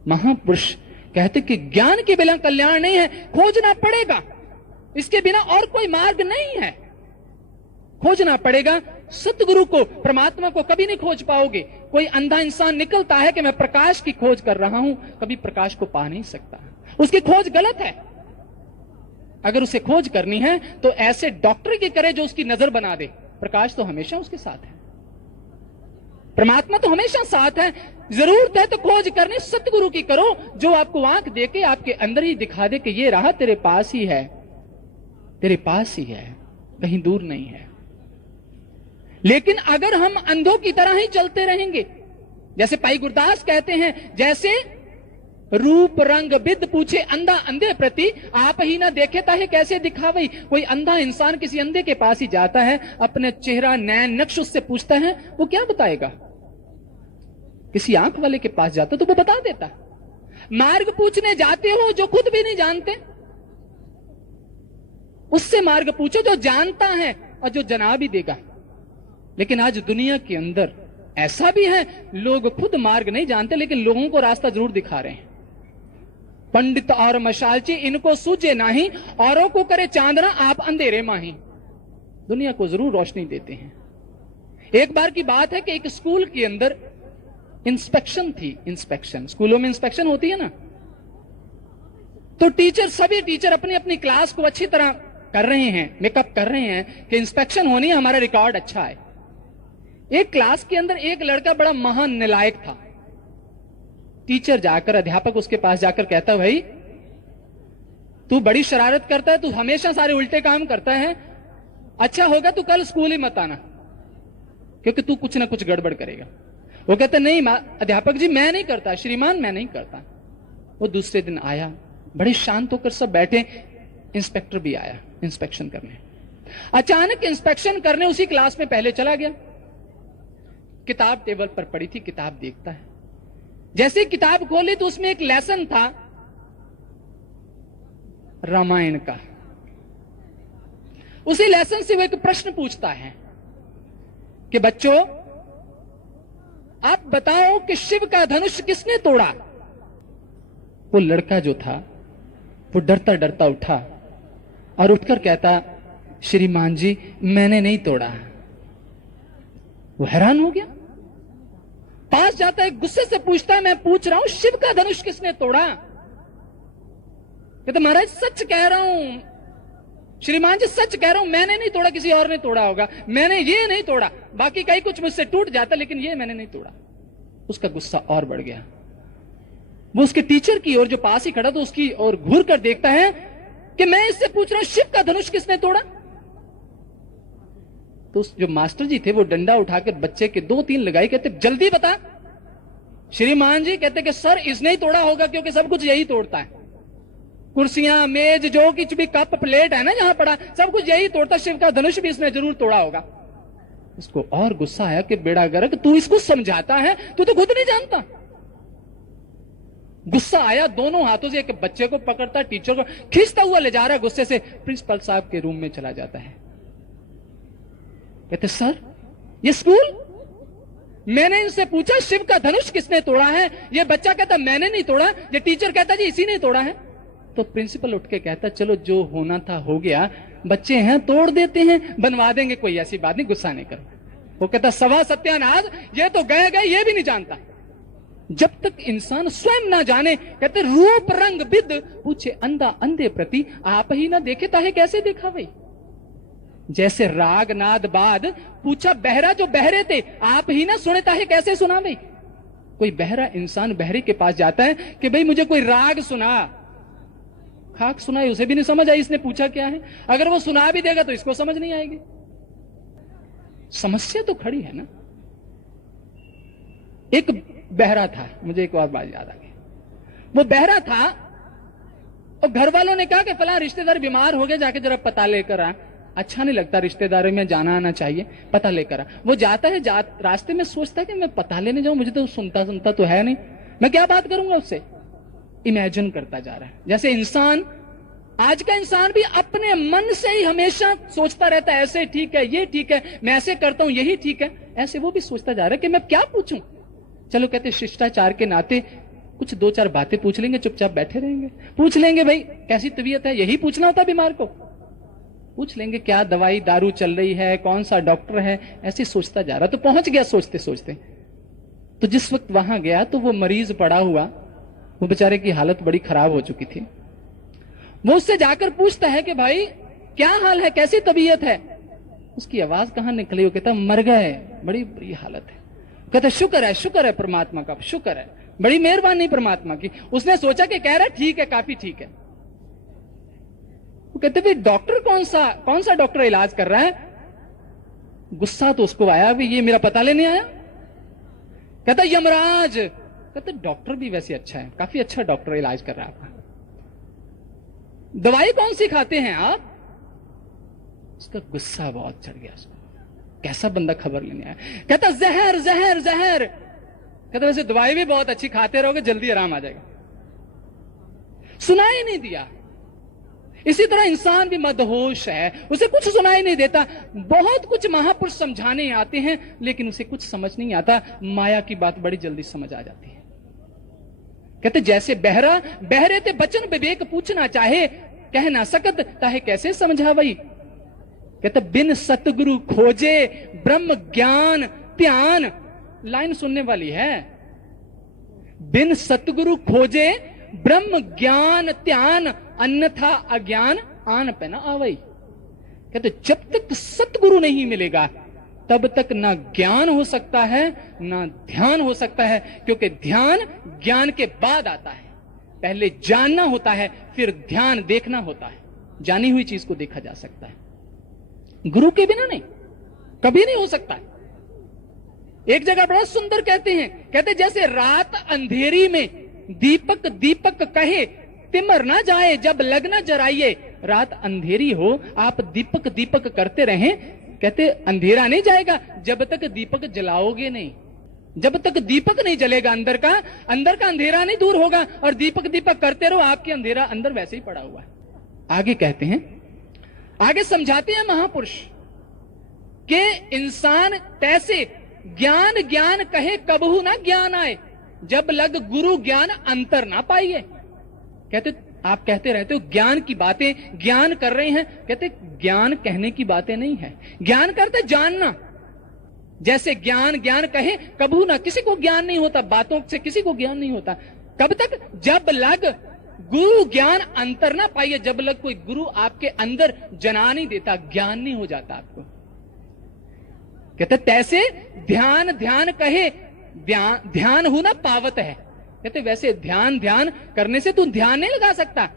महापुरुष कहते कि ज्ञान के बिना कल्याण नहीं है, खोजना पड़ेगा, इसके बिना और कोई मार्ग नहीं है। खोजना पड़ेगा सतगुरु को, परमात्मा को कभी नहीं खोज पाओगे। कोई अंधा इंसान निकलता है कि मैं प्रकाश की खोज कर रहा हूं, कभी प्रकाश को पा नहीं सकता, उसकी खोज गलत है। अगर उसे खोज करनी है तो ऐसे डॉक्टर की करे जो उसकी नजर बना दे। प्रकाश तो हमेशा उसके साथ है, परमात्मा तो हमेशा साथ है। जरूरत है तो खोज करनी सतगुरु की करो, जो आपको आंख देके आपके अंदर ही दिखा दे कि ये रहा, तेरे पास ही है, तेरे पास ही है, कहीं दूर नहीं है। लेकिन अगर हम अंधों की तरह ही चलते रहेंगे, जैसे भाई गुरदास कहते हैं, जैसे रूप रंग बिद पूछे अंधा अंधे प्रति, आप ही ना देखे ताहे कैसे दिखावई। कोई अंधा इंसान किसी अंधे के पास ही जाता है, अपने चेहरा नैन नक्श उससे पूछता है, वो क्या बताएगा? किसी आंख वाले के पास जाता तो वो बता देता। मार्ग पूछने जाते हो जो खुद भी नहीं जानते, उससे मार्ग पूछो जो जानता है और जो जना भी देगा। लेकिन आज दुनिया के अंदर ऐसा भी है, लोग खुद मार्ग नहीं जानते लेकिन लोगों को रास्ता जरूर दिखा रहे हैं। पंडित और मशालची इनको सूझे नाही, औरों को करे चांदना आप अंधेरे माही। दुनिया को जरूर रोशनी देते हैं। एक बार की बात है कि एक स्कूल के अंदर इंस्पेक्शन थी। इंस्पेक्शन, स्कूलों में इंस्पेक्शन होती है ना, तो टीचर, सभी टीचर अपनी अपनी क्लास को अच्छी तरह कर रहे हैं, मेकअप कर रहे हैं कि इंस्पेक्शन होनी है, हमारा रिकॉर्ड अच्छा है। एक क्लास के अंदर एक लड़का बड़ा महान नालायक था। टीचर जाकर, अध्यापक उसके पास जाकर कहता, भाई तू बड़ी शरारत करता है, तू हमेशा सारे उल्टे काम करता है, अच्छा होगा तू कल स्कूल ही मत आना, क्योंकि तू कुछ ना कुछ गड़बड़ करेगा। वो कहता, नहीं अध्यापक जी मैं नहीं करता, श्रीमान मैं नहीं करता। वो दूसरे दिन आया, बड़े शांत होकर सब बैठे, इंस्पेक्टर भी आया इंस्पेक्शन करने। अचानक इंस्पेक्शन करने उसी क्लास में पहले चला गया। किताब टेबल पर पड़ी थी, किताब देखता है। जैसे किताब खोली तो उसमें एक लेसन था रामायण का। उसी लेसन से वो एक प्रश्न पूछता है कि बच्चों आप बताओ कि शिव का धनुष किसने तोड़ा? वो लड़का जो था वो डरता डरता उठा और उठकर कहता, श्रीमान जी मैंने नहीं तोड़ा। वो हैरान हो गया, पास जाता है, गुस्से से पूछता है, मैं पूछ रहा हूं शिव का धनुष किसने तोड़ा? कहता, महाराज सच कह रहा हूं, श्रीमान जी सच कह रहा हूं, मैंने नहीं तोड़ा, किसी और ने तोड़ा होगा, मैंने ये नहीं तोड़ा, बाकी कई कुछ मुझसे टूट जाता लेकिन ये मैंने नहीं तोड़ा। उसका गुस्सा और बढ़ गया। वो उसके टीचर की ओर जो पास ही खड़ा था उसकी ओर घूर कर देखता है कि मैं इससे पूछ रहा हूं शिव का धनुष किसने तोड़ा? तो जो मास्टर जी थे वो डंडा उठाकर बच्चे के 2-3 लगाई, कहते जल्दी बता। श्रीमान जी कहते कि सर इसने ही तोड़ा होगा, क्योंकि सब कुछ यही तोड़ता है, कुर्सियां मेज जो कुछ भी कप प्लेट है ना जहां पड़ा, सब कुछ यही तोड़ता, शिव का धनुष भी इसने जरूर तोड़ा होगा। उसको और गुस्सा आया कि बेड़ा गर्क, तू इसको समझाता है, तू तो खुद नहीं जानता। गुस्सा आया, दोनों हाथों से एक बच्चे को पकड़ता, टीचर को खींचता हुआ ले जा रहा है, गुस्से से प्रिंसिपल साहब के रूम में चला जाता है। कहते सर ये स्कूल, मैंने इनसे पूछा शिव का धनुष किसने तोड़ा है, ये बच्चा कहता मैंने नहीं तोड़ा, ये टीचर कहता जी इसी ने तोड़ा है। तो प्रिंसिपल उठ के कहता चलो जो होना था हो गया, बच्चे हैं तोड़ देते हैं, बनवा देंगे, कोई ऐसी बात नहीं, गुस्सा नहीं करो। वो कहता सवा सत्यानाश, ये तो गए गए ये भी नहीं जानता। जब तक इंसान स्वयं ना जाने, कहते रूप रंग विद पूछे अंधा अंधे प्रति, आप ही ना देखे ताहे कैसे देखा भाई। जैसे राग नाद बाद पूछा बहरा जो बहरे थे, आप ही ना सुने ताहे कैसे सुना भाई। कोई बहरा इंसान बहरे के पास जाता है कि भाई मुझे कोई राग सुना, खाक सुनाई, उसे भी नहीं समझ आई, इसने पूछा क्या है। अगर वो सुना भी देगा तो इसको समझ नहीं आएगी। समस्या तो खड़ी है ना। एक बहरा था, मुझे एक और बात याद आ गई। वो बहरा था और घर वालों ने कहा कि फला रिश्तेदार बीमार हो गया, जाके जरा पता लेकर आ। अच्छा नहीं लगता रिश्तेदारों में जाना आना चाहिए, पता लेकर आ। वो जाता है, रास्ते में सोचता है कि मैं पता लेने जाऊं, मुझे तो सुनता सुनता तो है नहीं, मैं क्या बात करूंगा उससे। इमेजिन करता जा रहा है। जैसे इंसान, आज का इंसान भी अपने मन से ही हमेशा सोचता रहता है ऐसे ठीक है, ये ठीक है, मैं ऐसे करता हूं यही ठीक है। ऐसे वो भी सोचता जा रहा है कि मैं क्या पूछूं। चलो कहते शिष्टाचार के नाते कुछ दो चार बातें पूछ लेंगे, चुपचाप बैठे रहेंगे। पूछ लेंगे भाई कैसी तबीयत है, यही पूछना होता बीमार को। पूछ लेंगे क्या दवाई दारू चल रही है, कौन सा डॉक्टर है, ऐसे सोचता जा रहा। तो पहुंच गया सोचते सोचते। तो जिस वक्त वहां गया तो वो मरीज पड़ा हुआ, वो बेचारे की हालत बड़ी खराब हो चुकी थी। वो उससे जाकर पूछता है कि भाई क्या हाल है, कैसी तबीयत है। उसकी आवाज कहां निकली, वो कहता मर गए, बड़ी बुरी हालत है। कहता शुक्र है परमात्मा का, शुक्र है, बड़ी मेहरबानी परमात्मा की। उसने सोचा कि कह रहा ठीक है, काफी ठीक है। वो कहते भाई डॉक्टर कौन सा डॉक्टर इलाज कर रहा है। गुस्सा तो उसको आया, भी ये मेरा पता लेने आया। कहता यमराज। कहते डॉक्टर भी वैसे अच्छा है, काफी अच्छा डॉक्टर इलाज कर रहा है आपका। दवाई कौन सी खाते हैं आप। उसका गुस्सा बहुत चढ़ गया उसको, कैसा बंदा खबर लेने आया। कहता जहर जहर जहर। कहता वैसे दवाई भी बहुत अच्छी खाते रहोगे, जल्दी आराम आ जाएगा। सुनाई नहीं दिया। इसी तरह इंसान भी मदहोश है, उसे कुछ सुनाई नहीं देता। बहुत कुछ महापुरुष समझाने आते हैं लेकिन उसे कुछ समझ नहीं आता। माया की बात बड़ी जल्दी समझ आ जाती है। कहते जैसे बहरा बहरे ते बचन विवेक पूछना चाहे, कह ना सकत ताहे कैसे समझा वही। कहते बिन सतगुरु खोजे ब्रह्म ज्ञान ध्यान। लाइन सुनने वाली है। बिन सतगुरु खोजे ब्रह्म ज्ञान ध्यान, अन्यथा अज्ञान आन पे न आवई। कहते जब तक सतगुरु नहीं मिलेगा तब तक ना ज्ञान हो सकता है ना ध्यान हो सकता है, क्योंकि ध्यान ज्ञान के बाद आता है। पहले जानना होता है, फिर ध्यान देखना होता है। जानी हुई चीज को देखा जा सकता है, गुरु के बिना नहीं, कभी नहीं हो सकता है। एक जगह बड़ा सुंदर कहते हैं, कहते जैसे रात अंधेरी में दीपक दीपक कहे तिमर ना जाए जब लग ना जराइए। रात अंधेरी हो, आप दीपक दीपक करते रहें, कहते अंधेरा नहीं जाएगा जब तक दीपक जलाओगे नहीं। जब तक दीपक नहीं जलेगा अंदर का अंधेरा नहीं दूर होगा। और दीपक दीपक करते रहो, आपके अंधेरा अंदर वैसे ही पड़ा हुआ है। आगे कहते हैं, आगे समझाते हैं महापुरुष कि इंसान तैसे ज्ञान ज्ञान कहे कबहू ना ज्ञान आए, जब लग गुरु ज्ञान अंतर ना पाइए। कहते आप कहते रहते हो ज्ञान की बातें, ज्ञान कर रहे हैं। कहते ज्ञान कहने की बातें नहीं है, ज्ञान करते जानना। जैसे ज्ञान ज्ञान कहे कबहू ना, किसी को ज्ञान नहीं होता, बातों से किसी को ज्ञान नहीं होता। कब तक, जब लग गुरु ज्ञान अंतर ना पाइए। जब लग कोई गुरु आपके अंदर जना नहीं देता, ज्ञान नहीं हो जाता आपको। कहते तैसे ध्यान ध्यान कहे ध्यान हो ना पावत है। कहते वैसे ध्यान ध्यान करने से तू ध्यान नहीं लगा सकता।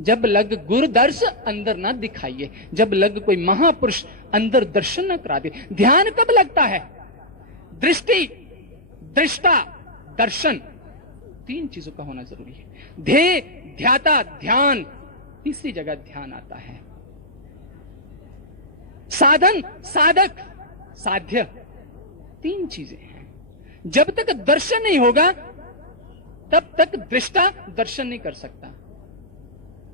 जब लग गुरु दर्श अंदर ना दिखाइए, जब लग कोई महापुरुष अंदर दर्शन ना करा दे। ध्यान कब लगता है, दृष्टि दृष्टा दर्शन, तीन चीजों का होना जरूरी है। ध्येय ध्याता ध्यान, तीसरी जगह ध्यान आता है। साधन साधक साध्य, तीन चीजें हैं। जब तक दर्शन नहीं होगा तब तक दृष्टा दर्शन नहीं कर सकता।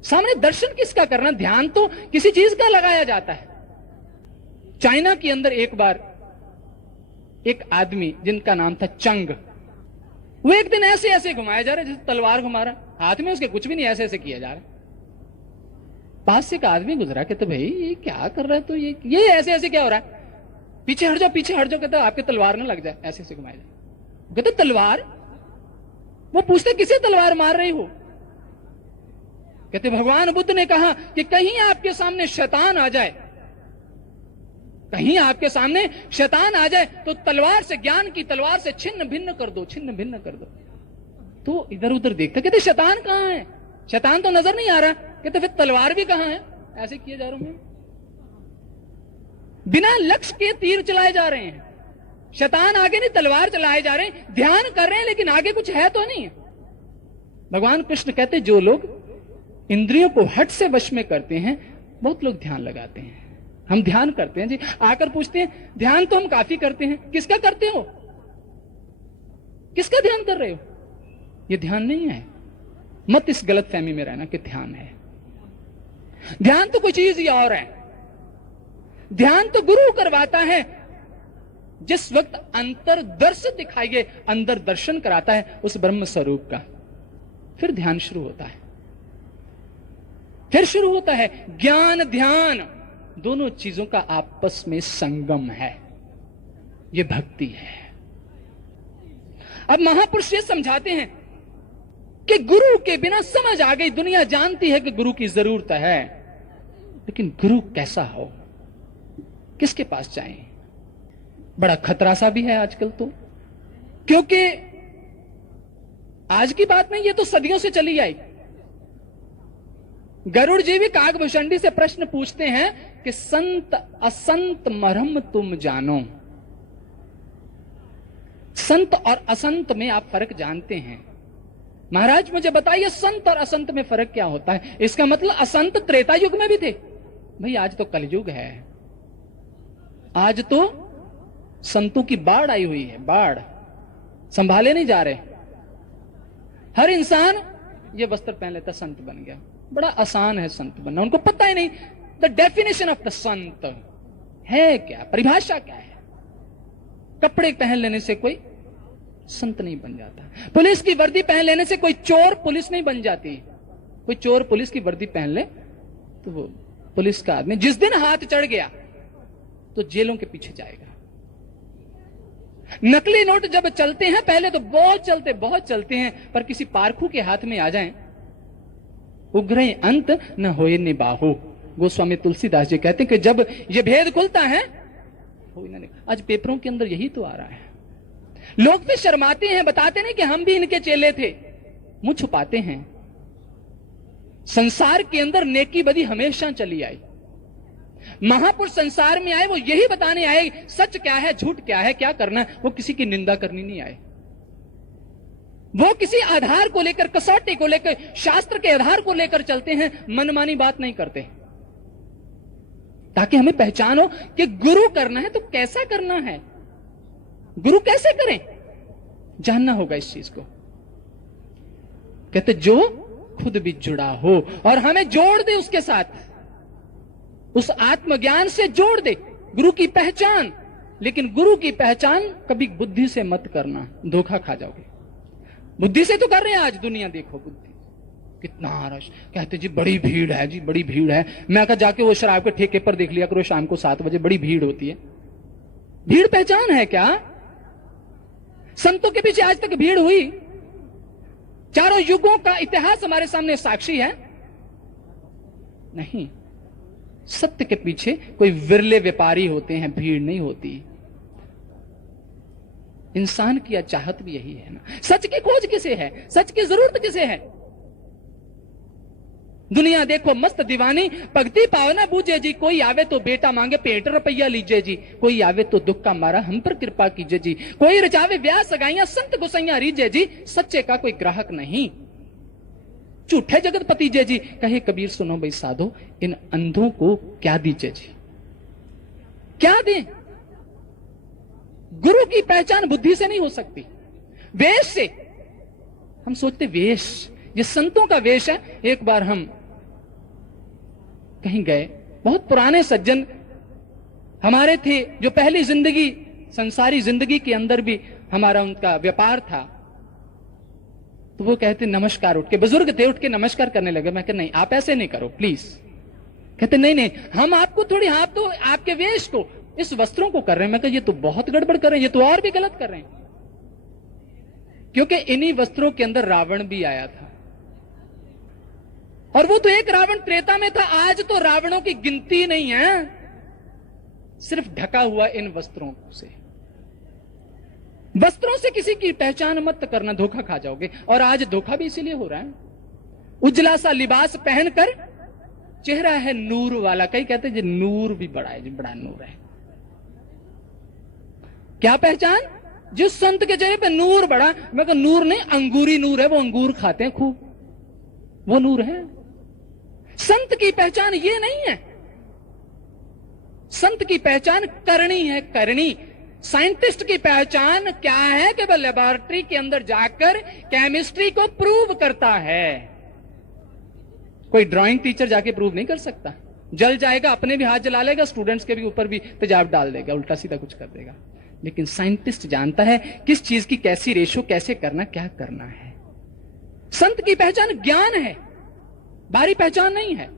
सामने दर्शन किसका करना? ध्यान तो किसी चीज का लगाया जाता है। चाइना के अंदर एक बार एक आदमी जिनका नाम था चंग, वो एक दिन ऐसे ऐसे घुमाया जा रहा है जैसे तलवार घुमा रहा, हाथ में उसके कुछ भी नहीं, ऐसे ऐसे किया जा रहा है। पास से एक आदमी गुजरा, कहते भाई ये क्या कर रहा है? तो ये ऐसे ऐसे क्या हो रहा है? पीछे हट जाओ, पीछे हट जाओ। कहता आपके तलवार ना लग जाए, ऐसे ऐसे घुमाया जाए। कहते तलवार? वो पूछते किसे तलवार मार रही हो? कहते भगवान बुद्ध ने कहा कि कहीं आपके सामने शैतान आ जाए, कहीं आपके सामने शैतान आ जाए तो तलवार से, ज्ञान की तलवार से छिन्न भिन्न कर दो, छिन्न भिन्न कर दो। तो इधर उधर देखते, कहते शैतान कहां है? शैतान तो नजर नहीं आ रहा। कहते फिर तलवार भी कहां है? ऐसे किए जा रहा हूं, बिना लक्ष्य के तीर चलाए जा रहे हैं। शैतान आगे नहीं, तलवार चलाए जा रहे हैं, ध्यान कर रहे हैं लेकिन आगे कुछ है तो नहीं है। भगवान कृष्ण कहते जो लोग इंद्रियों को हट से वश में करते हैं, बहुत लोग ध्यान लगाते हैं। हम ध्यान करते हैं जी, आकर पूछते हैं ध्यान तो हम काफी करते हैं, किसका करते हो? किसका ध्यान कर रहे हो? ये ध्यान नहीं है। मत इस गलत फहमी में रहना कि ध्यान है। ध्यान तो कोई चीज ही और है। ध्यान तो गुरु करवाता है। जिस वक्त अंतर्दर्श दिखाइए, अंदर दर्शन कराता है उस ब्रह्म स्वरूप का, फिर ध्यान शुरू होता है। फिर शुरू होता है ज्ञान ध्यान, दोनों चीजों का आपस में संगम है। यह भक्ति है। अब महापुरुष ये समझाते हैं कि गुरु के बिना समझ आ गई, दुनिया जानती है कि गुरु की जरूरत है, लेकिन गुरु कैसा हो, किसके पास जाएं? बड़ा खतरा सा भी है आजकल तो, क्योंकि आज की बात नहीं, ये तो सदियों से चली आई। गरुड़ जी भी काकभूषणी से प्रश्न पूछते हैं कि संत असंत मरहम तुम जानो। संत और असंत में आप फर्क जानते हैं? महाराज मुझे बताइए संत और असंत में फर्क क्या होता है? इसका मतलब असंत त्रेता युग में भी थे। भाई आज तो कलयुग है, आज तो संतों की बाढ़ आई हुई है, बाढ़, संभाले नहीं जा रहे। हर इंसान ये वस्त्र पहन लेता, संत बन गया। बड़ा आसान है संत बनना, उनको पता ही नहीं द डेफिनेशन ऑफ द संत है क्या, परिभाषा क्या है। कपड़े पहन लेने से कोई संत नहीं बन जाता। पुलिस की वर्दी पहन लेने से कोई चोर पुलिस नहीं बन जाती। कोई चोर पुलिस की वर्दी पहन ले तो वो पुलिस का आदमी जिस दिन हाथ चढ़ गया तो जेलों के पीछे जाएगा। नकली नोट जब चलते हैं, पहले तो बहुत चलते हैं, पर किसी पारखू के हाथ में आ जाएं, उग्र अंत न होए निबाहु। गोस्वामी तुलसीदास जी कहते हैं कि जब ये भेद खुलता है, आज पेपरों के अंदर यही तो आ रहा है। लोग भी शर्माते हैं, बताते नहीं कि हम भी इनके चेले थे, मुंह छुपाते हैं। संसार के अंदर नेकी बदी हमेशा चली आई। महापुरुष संसार में आए, वो यही बताने आए सच क्या है, झूठ क्या है, क्या करना है। वो किसी की निंदा करनी नहीं आए। वो किसी आधार को लेकर, कसौटी को लेकर, शास्त्र के आधार को लेकर चलते हैं, मनमानी बात नहीं करते, ताकि हमें पहचान हो कि गुरु करना है तो कैसा करना है, गुरु कैसे करें, जानना होगा इस चीज को। कहते जो खुद भी जुड़ा हो और हमें जोड़ दे उसके साथ, उस आत्मज्ञान से जोड़ दे, गुरु की पहचान। लेकिन गुरु की पहचान कभी बुद्धि से मत करना, धोखा खा जाओगे। बुद्धि से तो कर रहे हैं आज दुनिया, देखो बुद्धि कितना रश। कहते जी बड़ी भीड़ है जी, बड़ी भीड़ है। मैं कहा जाके वो शराब के ठेके पर देख लिया करो, शाम को 7 बजे बड़ी भीड़ होती है। भीड़ पहचान है क्या? संतों के पीछे आज तक भीड़ हुई? चारों युगों का इतिहास हमारे सामने साक्षी है। नहीं, सत्य के पीछे कोई विरले व्यापारी होते हैं, भीड़ नहीं होती। इंसान की चाहत भी यही है ना, सच की खोज किसे है, सच की जरूरत किसे है। दुनिया देखो मस्त दीवानी, भक्ति पावना बूझे जी। कोई आवे तो बेटा मांगे पेट रुपया लीजिए जी, कोई आवे तो दुख का मारा हम पर कृपा कीजिए जी, कोई रचावे ब्याह सगाइयां संत गुसैया रीजे जी। सच्चे का कोई ग्राहक नहीं, झूठे जगत पति जय जी। कहे कबीर सुनो भाई साधो, इन अंधों को क्या दीजिए जी, क्या दें? गुरु की पहचान बुद्धि से नहीं हो सकती, वेश से। हम सोचते वेश, ये संतों का वेश है। एक बार हम कहीं गए, बहुत पुराने सज्जन हमारे थे, जो पहली जिंदगी, संसारी जिंदगी के अंदर भी हमारा उनका व्यापार था। तो वो कहते नमस्कार, उठ के, बुजुर्ग थे, उठ के नमस्कार करने लगे। मैं कहते नहीं, आप ऐसे नहीं करो प्लीज। कहते नहीं नहीं, हम आपको थोड़ी, आप तो आपके वेश को, इस वस्त्रों को कर रहे हैं। मैं कहता ये तो बहुत गड़बड़ कर रहे हैं, ये तो और भी गलत कर रहे हैं। क्योंकि इन्हीं वस्त्रों के अंदर रावण भी आया था, और वो तो एक रावण त्रेता में था। आज तो रावणों की गिनती नहीं है, सिर्फ ढका हुआ इन वस्त्रों से। वस्त्रों से किसी की पहचान मत करना, धोखा खा जाओगे। और आज धोखा भी इसीलिए हो रहा है। उजला सा लिबास पहनकर, चेहरा है नूर वाला, कई कहते हैं नूर भी बड़ा है, बड़ा नूर है। क्या पहचान? जिस संत के चेहरे पे नूर बड़ा, मैं कहूं नूर नहीं, अंगूरी नूर है, वो अंगूर खाते हैं खूब, वो नूर है। संत की पहचान ये नहीं है। संत की पहचान करनी है, करनी। साइंटिस्ट की पहचान क्या है कि वह लेबोरेटरी के अंदर जाकर केमिस्ट्री को प्रूव करता है। कोई ड्राइंग टीचर जाके प्रूव नहीं कर सकता। जल जाएगा, अपने भी हाथ जला लेगा, स्टूडेंट्स के भी ऊपर भी तेजाब डाल देगा, उल्टा सीधा कुछ कर देगा। लेकिन साइंटिस्ट जानता है किस चीज की कैसी रेशो, कैसे करना, क्या करना है। संत की पहचान ज्ञान है, बाहरी पहचान नहीं है।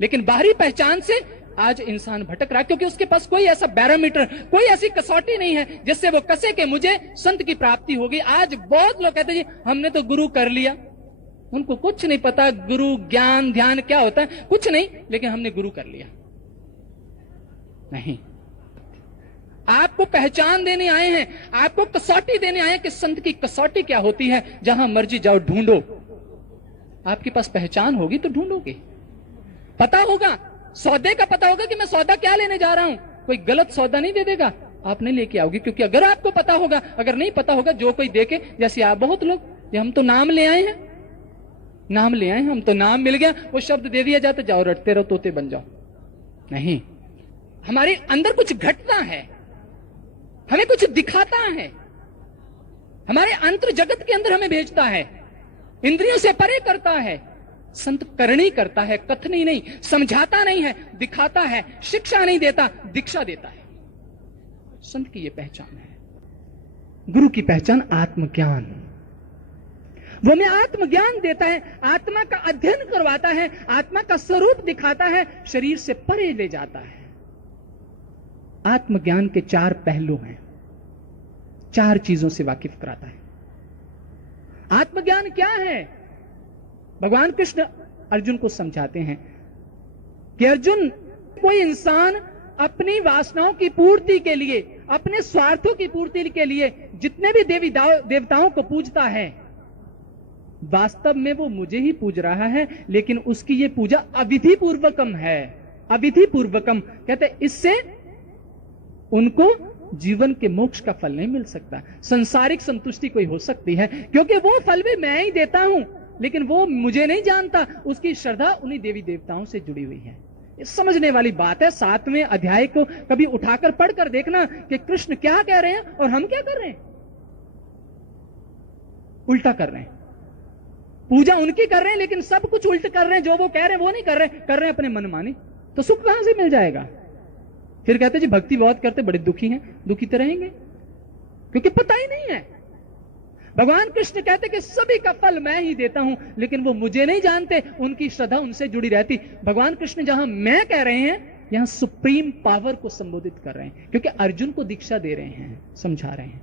लेकिन बाहरी पहचान से आज इंसान भटक रहा है, क्योंकि उसके पास कोई ऐसा बैरोमीटर, कोई ऐसी कसौटी नहीं है जिससे वो कसे कि मुझे संत की प्राप्ति होगी। आज बहुत लोग कहते हैं जी हमने तो गुरु कर लिया, उनको कुछ नहीं पता गुरु, ज्ञान, ध्यान क्या होता है, कुछ नहीं, लेकिन हमने गुरु कर लिया। नहीं, आपको पहचान देने आए हैं, आपको कसौटी देने आए हैं कि संत की कसौटी क्या होती है। जहां मर्जी जाओ ढूंढो, आपके पास पहचान होगी तो ढूंढोगे, पता होगा, सौदे का पता होगा कि मैं सौदा क्या लेने जा रहा हूं। कोई गलत सौदा नहीं दे देगा, आप नहीं लेके आओगे, क्योंकि अगर आपको पता होगा, अगर नहीं पता होगा, जो कोई देके, जैसे आप बहुत लोग, हम तो नाम ले आए हैं, नाम ले आए, हम तो नाम मिल गया, वो शब्द दे दिया जाता, जाओ रटते रहो, तोते बन जाओ। नहीं, हमारे अंदर कुछ घटता है, हमें कुछ दिखाता है, हमारे अंतर जगत के अंदर हमें भेजता है, इंद्रियों से परे करता है। संत करनी करता है, कथनी नहीं, समझाता नहीं है, दिखाता है, शिक्षा नहीं देता, दीक्षा देता है। संत की यह पहचान है। गुरु की पहचान आत्मज्ञान, वो हमें आत्मज्ञान देता है, आत्मा का अध्ययन करवाता है, आत्मा का स्वरूप दिखाता है, शरीर से परे ले जाता है। आत्मज्ञान के 4 पहलू हैं, 4 चीजों से वाकिफ कराता है। आत्मज्ञान क्या है? भगवान कृष्ण अर्जुन को समझाते हैं कि अर्जुन, कोई इंसान अपनी वासनाओं की पूर्ति के लिए, अपने स्वार्थों की पूर्ति के लिए जितने भी देवी देवताओं को पूजता है, वास्तव में वो मुझे ही पूज रहा है, लेकिन उसकी ये पूजा अविधि पूर्वकम है। अविधि पूर्वकम कहते इससे उनको जीवन के मोक्ष का फल नहीं मिल सकता। सांसारिक संतुष्टि कोई हो सकती है, क्योंकि वो फल भी मैं ही देता हूं, लेकिन वो मुझे नहीं जानता, उसकी श्रद्धा उन्हीं देवी देवताओं से जुड़ी हुई है। ये समझने वाली बात है। 7वें अध्याय को कभी उठाकर पढ़कर देखना कि कृष्ण क्या कह रहे हैं और हम क्या कर रहे हैं। उल्टा कर रहे हैं, पूजा उनकी कर रहे हैं, लेकिन सब कुछ उल्ट कर रहे हैं। जो वो कह रहे हैं वो नहीं कर रहे हैं अपने मनमानी। तो सुख कहां से मिल जाएगा? फिर कहते जी भक्ति बहुत करते, बड़े दुखी हैं। दुखी तो रहेंगे, क्योंकि पता ही नहीं है। भगवान कृष्ण कहते कि सभी का फल मैं ही देता हूं, लेकिन वो मुझे नहीं जानते, उनकी श्रद्धा उनसे जुड़ी रहती। भगवान कृष्ण जहां मैं कह रहे हैं, यहां सुप्रीम पावर को संबोधित कर रहे हैं, क्योंकि अर्जुन को दीक्षा दे रहे हैं, समझा रहे हैं।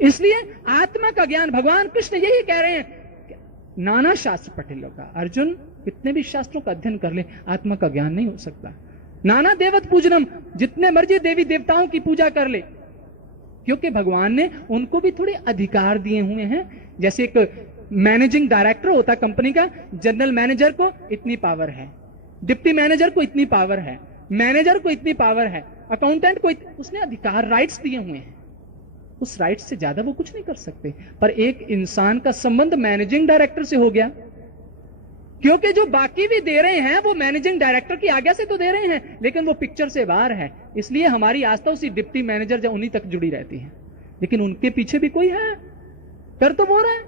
इसलिए आत्मा का ज्ञान, भगवान कृष्ण यही कह रहे हैं। नाना शास्त्र पढ़ लो का अर्जुन, कितने भी शास्त्रों का अध्ययन कर ले, आत्मा का ज्ञान नहीं हो सकता। नाना देवत पूजनम, जितने मर्जी देवी देवताओं की पूजा कर ले, क्योंकि भगवान ने उनको भी थोड़े अधिकार दिए हुए हैं। जैसे एक मैनेजिंग डायरेक्टर होता है कंपनी का, जनरल मैनेजर को इतनी पावर है, डिप्टी मैनेजर को इतनी पावर है, मैनेजर को इतनी पावर है, अकाउंटेंट को उसने अधिकार, राइट्स दिए हुए हैं। उस राइट्स से ज्यादा वो कुछ नहीं कर सकते। पर एक इंसान का संबंध मैनेजिंग डायरेक्टर से हो गया, क्योंकि जो बाकी भी दे रहे हैं वो मैनेजिंग डायरेक्टर की आज्ञा से तो दे रहे हैं, लेकिन वो पिक्चर से बाहर है। इसलिए हमारी आस्था उसी डिप्टी मैनेजर या उन्हीं तक जुड़ी रहती है, लेकिन उनके पीछे भी कोई है, कर तो वो रहा है।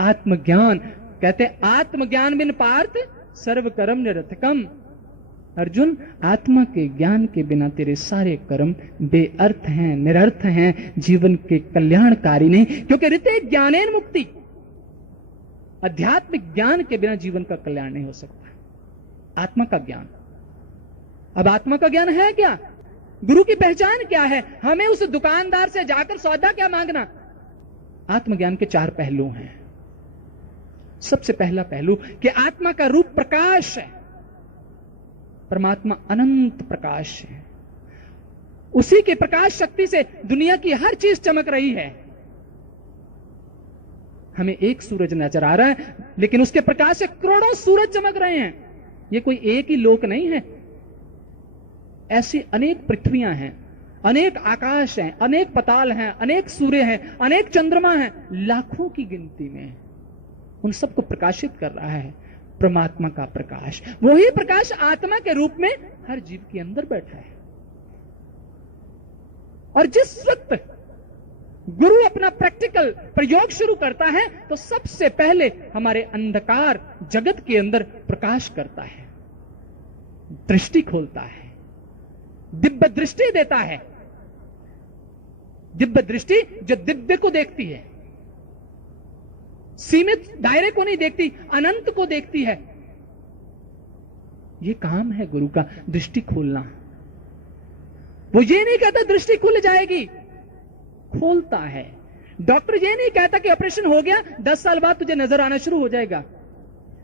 आत्मज्ञान। कहते आत्मज्ञान बिन पार्थ सर्व कर्म निरर्थकम। अर्जुन, आत्मा के ज्ञान के बिना तेरे सारे कर्म बेअर्थ हैं, निरर्थ हैं, जीवन के कल्याणकारी नहीं। क्योंकि ऋते ज्ञानेन मुक्ति, आध्यात्मिक ज्ञान के बिना जीवन का कल्याण नहीं हो सकता। आत्मा का ज्ञान। अब आत्मा का ज्ञान है क्या? गुरु की पहचान क्या है? हमें उस दुकानदार से जाकर सौदा क्या मांगना? आत्मज्ञान के 4 पहलू हैं। सबसे पहला पहलू कि आत्मा का रूप प्रकाश है। परमात्मा अनंत प्रकाश है। उसी के प्रकाश शक्ति से दुनिया की हर चीज चमक रही है। हमें एक सूरज नजर आ रहा है, लेकिन उसके प्रकाश से करोड़ों सूरज चमक रहे हैं। ये कोई एक ही लोक नहीं है। ऐसी अनेक पृथ्वियां हैं, अनेक आकाश हैं, अनेक पताल हैं, अनेक सूर्य हैं, अनेक चंद्रमा हैं, लाखों की गिनती में। उन सबको प्रकाशित कर रहा है परमात्मा का प्रकाश। वही प्रकाश आत्मा के रूप में हर जीव के अंदर बैठा है। और जिस वक्त गुरु अपना प्रैक्टिकल प्रयोग शुरू करता है तो सबसे पहले हमारे अंधकार जगत के अंदर प्रकाश करता है, दृष्टि खोलता है, दिव्य दृष्टि देता है। दिव्य दृष्टि जो दिव्य को देखती है, सीमित दायरे को नहीं देखती, अनंत को देखती है। यह काम है गुरु का, दृष्टि खोलना। वो ये नहीं कहता दृष्टि खुल जाएगी, खोलता है। डॉक्टर ये नहीं कहता कि ऑपरेशन हो गया 10 साल बाद तुझे नजर आना शुरू हो जाएगा।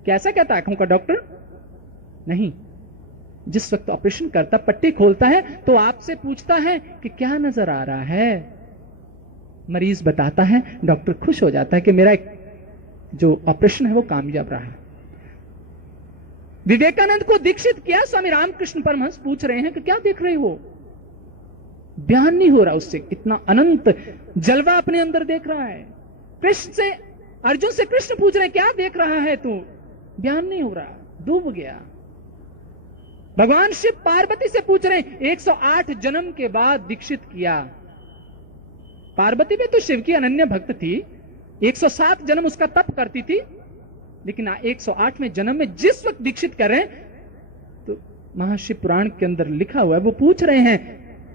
कैसा कहता आंखों का डॉक्टर? नहीं। जिस वक्त ऑपरेशन करता, पट्टी खोलता है तो आपसे पूछता है कि क्या नजर आ रहा है। मरीज बताता है, डॉक्टर खुश हो जाता है कि मेरा जो ऑपरेशन है वो कामयाब रहा। विवेकानंद को दीक्षित किया स्वामी रामकृष्ण परमहंस पूछ रहे हैं कि क्या देख रहे हो? बयान नहीं हो रहा उससे, कितना अनंत जलवा अपने अंदर देख रहा है। कृष्ण से, अर्जुन से कृष्ण पूछ रहे हैं क्या देख रहा है तू? बयान नहीं हो रहा, डूब गया। भगवान शिव पार्वती से पूछ रहे हैं, 108 जन्म के बाद दीक्षित किया। पार्वती भी तो शिव की अनन्य भक्त थी, 107 जन्म उसका तप करती थी, लेकिन 108वें जन्म में जिस वक्त दीक्षित कर रहे हैं तो महाशिव पुराण के अंदर लिखा हुआ है, वो पूछ रहे हैं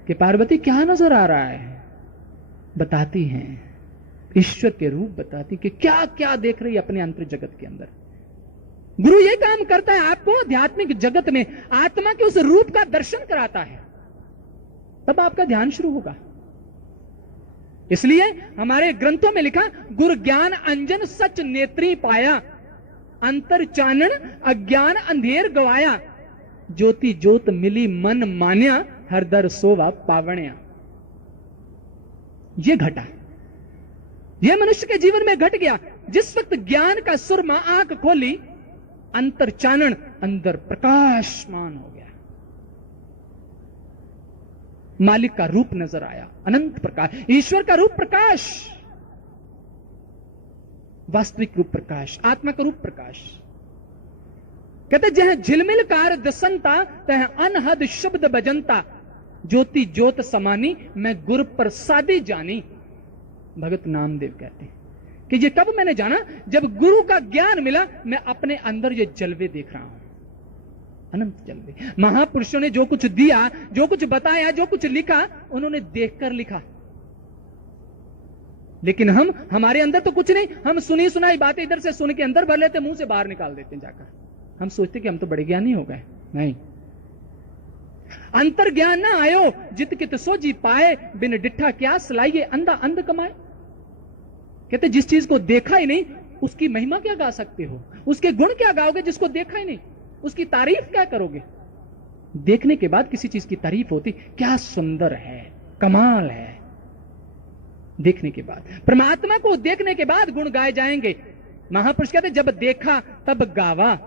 कि पार्वती क्या नजर आ रहा है? बताती हैं, ईश्वर के रूप बताती कि क्या क्या देख रही है अपने अंतर जगत के अंदर। गुरु ये काम करता है, आपको आध्यात्मिक जगत में आत्मा के उस रूप का दर्शन कराता है, तब आपका ध्यान शुरू होगा। इसलिए हमारे ग्रंथों में लिखा, गुरु ज्ञान अंजन सच नेत्री पाया, अंतर चानन अज्ञान अंधेर गवाया, ज्योति ज्योत मिली मन मान्या, हर दर सोवा पावण्या। ये घटा, ये मनुष्य के जीवन में घट गया। जिस वक्त ज्ञान का सुरमा आंख खोली, अंतर चानन, अंदर प्रकाशमान हो गया, मालिक का रूप नजर आया, अनंत प्रकाश, ईश्वर का रूप प्रकाश, वास्तविक रूप प्रकाश, आत्मा का रूप प्रकाश। कहते जह झिलमिल कार दसंता, तह अनहद शब्द बजंता, ज्योति ज्योत समानी, मैं गुरु प्रसादी जानी। भगत नामदेव कहते हैं कि ये कब मैंने जाना? जब गुरु का ज्ञान मिला, मैं अपने अंदर ये जलवे देख रहा हूं, अनंत जलवे। महापुरुषों ने जो कुछ दिया, जो कुछ बताया, जो कुछ लिखा, उन्होंने देखकर लिखा। लेकिन हमारे अंदर तो कुछ नहीं, हम सुनी सुनाई बातें इधर से सुन के अंदर भर लेते, मुंह से बाहर निकाल देते जाकर। हम सोचते कि हम तो बड़े ज्ञानी हो गए। नहीं, अंतर ज्ञान ना आयो जित कित सो जी पाए, बिन डिठा क्या सलाइए अंधा अंध कमाए। कहते जिस चीज को देखा ही नहीं उसकी महिमा क्या गा सकते हो? उसके गुण क्या गाओगे जिसको देखा ही नहीं? उसकी तारीफ क्या करोगे? देखने के बाद किसी चीज की तारीफ होती, क्या सुंदर है, कमाल है। देखने के बाद, परमात्मा को देखने के बाद गुण गाए जाएंगे। महापुरुष कहते जब देखा तब गावा।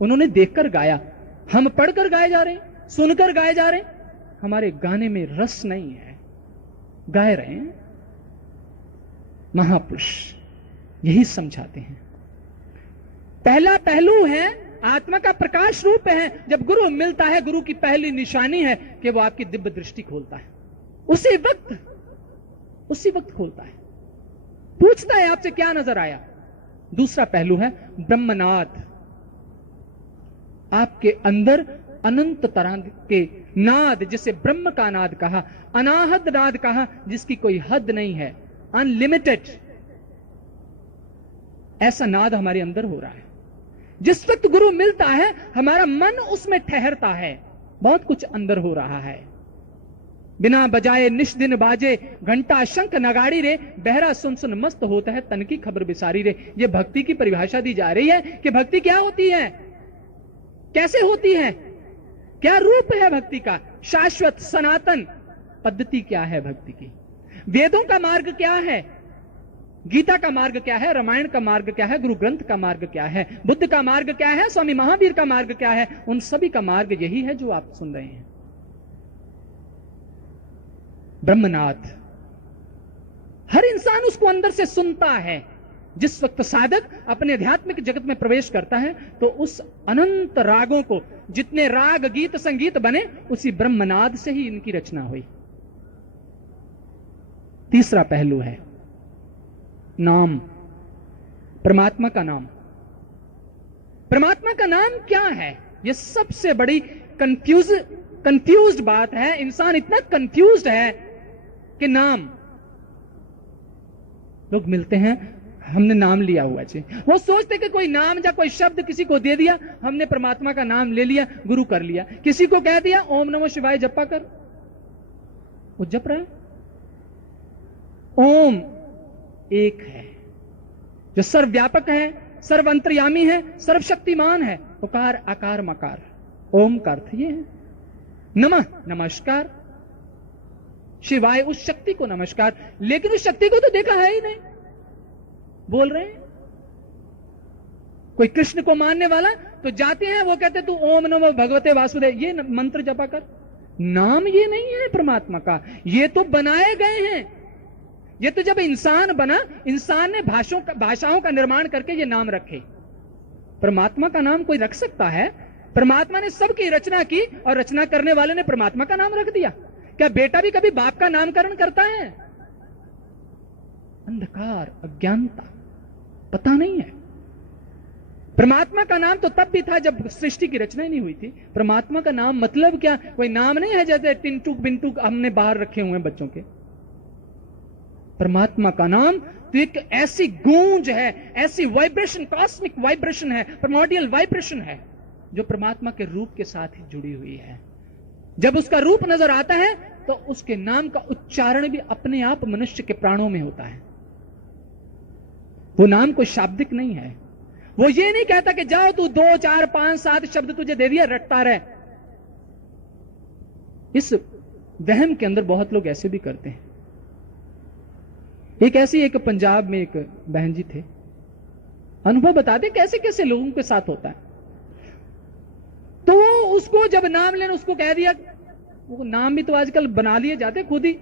उन्होंने देखकर गाया, हम पढ़कर गाए जा रहे हैं, सुनकर गाए जा रहे हैं। हमारे गाने में रस नहीं है, गाए रहे हैं। महापुरुष यही समझाते हैं। पहला पहलू है, आत्मा का प्रकाश रूप है। जब गुरु मिलता है, गुरु की पहली निशानी है कि वो आपकी दिव्य दृष्टि खोलता है। उसी वक्त खोलता है। पूछता है आपसे क्या नजर आया। दूसरा पहलू है ब्रह्मनाद। आपके अंदर अनंत तरह के नाद, जिसे ब्रह्म का नाद कहा, अनाहद नाद कहा, जिसकी कोई हद नहीं है, अनलिमिटेड, ऐसा नाद हमारे अंदर हो रहा है। जिस वक्त गुरु मिलता है हमारा मन उसमें ठहरता है, बहुत कुछ अंदर हो रहा है। बिना बजाए निष्दिन बाजे घंटा शंख नगाड़ी रे, बहरा सुन सुन मस्त होता है तन की खबर बिसारी रे। ये भक्ति की परिभाषा दी जा रही है कि भक्ति क्या होती है, कैसे होती है, क्या रूप है भक्ति का, शाश्वत सनातन पद्धति क्या है भक्ति की, वेदों का मार्ग क्या है, गीता का मार्ग क्या है, रामायण का मार्ग क्या है, गुरु ग्रंथ का मार्ग क्या है, बुद्ध का मार्ग क्या है, स्वामी महावीर का मार्ग क्या है। उन सभी का मार्ग यही है जो आप सुन रहे हैं, ब्रह्मनाथ। हर इंसान उसको अंदर से सुनता है। जिस वक्त साधक अपने आध्यात्मिक जगत में प्रवेश करता है तो उस अनंत रागों को, जितने राग गीत संगीत बने, उसी ब्रह्मनाद से ही इनकी रचना हुई। तीसरा पहलू है नाम, परमात्मा का नाम। परमात्मा का नाम क्या है, यह सबसे बड़ी कंफ्यूज्ड बात है। इंसान इतना कंफ्यूज्ड है कि नाम, लोग मिलते हैं, हमने नाम लिया हुआ चाहिए, वो सोचते कि कोई नाम या कोई शब्द किसी को दे दिया, हमने परमात्मा का नाम ले लिया, गुरु कर लिया। किसी को कह दिया ओम नमो शिवाय जपा कर, वो जप रहा है। ओम एक है जो सर्वव्यापक है, सर्वअंतर्यामी है, सर्वशक्तिमान है। उकार आकार मकार, ओम का अर्थ ये है। नमः नमस्कार, शिवाय उस शक्ति को नमस्कार, लेकिन उस शक्ति को तो देखा है ही नहीं, बोल रहे हैं। कोई कृष्ण को मानने वाला तो जाते हैं, वो कहते तू ओम नमो भगवते वासुदेव ये मंत्र जपा कर। नाम ये नहीं है परमात्मा का, ये तो बनाए गए हैं। ये तो जब इंसान बना, इंसान ने भाषाओं का निर्माण करके ये नाम रखे। परमात्मा का नाम कोई रख सकता है? परमात्मा ने सबकी रचना की और रचना करने वाले ने परमात्मा का नाम रख दिया। क्या बेटा भी कभी बाप का नामकरण करता है? अंधकार, अज्ञानता, पता नहीं है। परमात्मा का नाम तो तब भी था जब सृष्टि की रचना ही नहीं हुई थी। परमात्मा का नाम मतलब क्या? कोई नाम नहीं है जैसे टिंटुक बिंटुक हमने बाहर रखे हुए हैं बच्चों के। परमात्मा का नाम तो एक ऐसी गूंज है, ऐसी वाइब्रेशन, कॉस्मिक वाइब्रेशन है, प्राइमोर्डियल वाइब्रेशन है, जो परमात्मा के रूप के साथ ही जुड़ी हुई है। जब उसका रूप नजर आता है तो उसके नाम का उच्चारण भी अपने आप मनुष्य के प्राणों में होता है। वो नाम कोई शाब्दिक नहीं है। वो ये नहीं कहता कि जाओ तू 2 4 5 7 शब्द तुझे दे दिया, रटता रहे। इस वहम के अंदर बहुत लोग ऐसे भी करते हैं। एक पंजाब में एक बहन जी थे, अनुभव बताते कैसे कैसे लोगों के साथ होता है। तो उसको जब नाम लेना, उसको कह दिया, वो नाम भी तो आजकल बना लिए जाते खुद ही,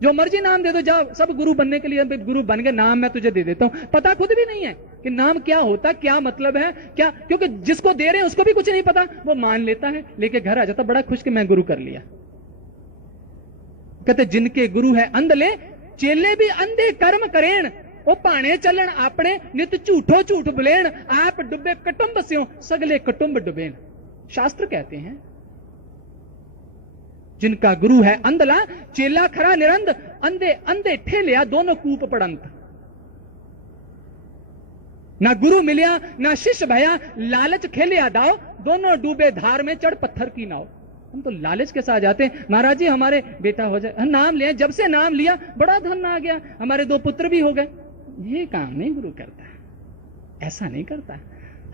जो मर्जी नाम दे दो, जाओ सब गुरु बनने के लिए गुरु बन गए, नाम मैं तुझे दे देता हूं। पता खुद भी नहीं है कि नाम क्या होता, क्या मतलब है, क्या, क्योंकि जिसको दे रहे हैं उसको भी कुछ नहीं पता। वो मान लेता है, लेके घर आ जाता बड़ा खुश कि मैं गुरु कर लिया। कहते जिनके गुरु है अंधले, चेले भी अंधे कर्म करेण, ओ पाने चलन आपने, नित झूठो झूठ बुलेण, आप डुबे कुटुंब स्यों, सगले कुटुंब डुबेन। शास्त्र कहते हैं जिनका गुरु है अंधला, चेला खरा निरंद, अंधे अंधे ठेलिया दोनों कूप पड़ंत। ना गुरु मिलिया ना शिष्य भया, लालच खेलिया दाव, दोनों डूबे धार में चढ़ पत्थर की नाव। हम तो लालच के साथ जाते हैं, महाराज जी हमारे बेटा हो जाए, नाम लिया, जब से नाम लिया बड़ा धन आ गया, हमारे 2 पुत्र भी हो गए। ये काम नहीं गुरु करता, ऐसा नहीं करता।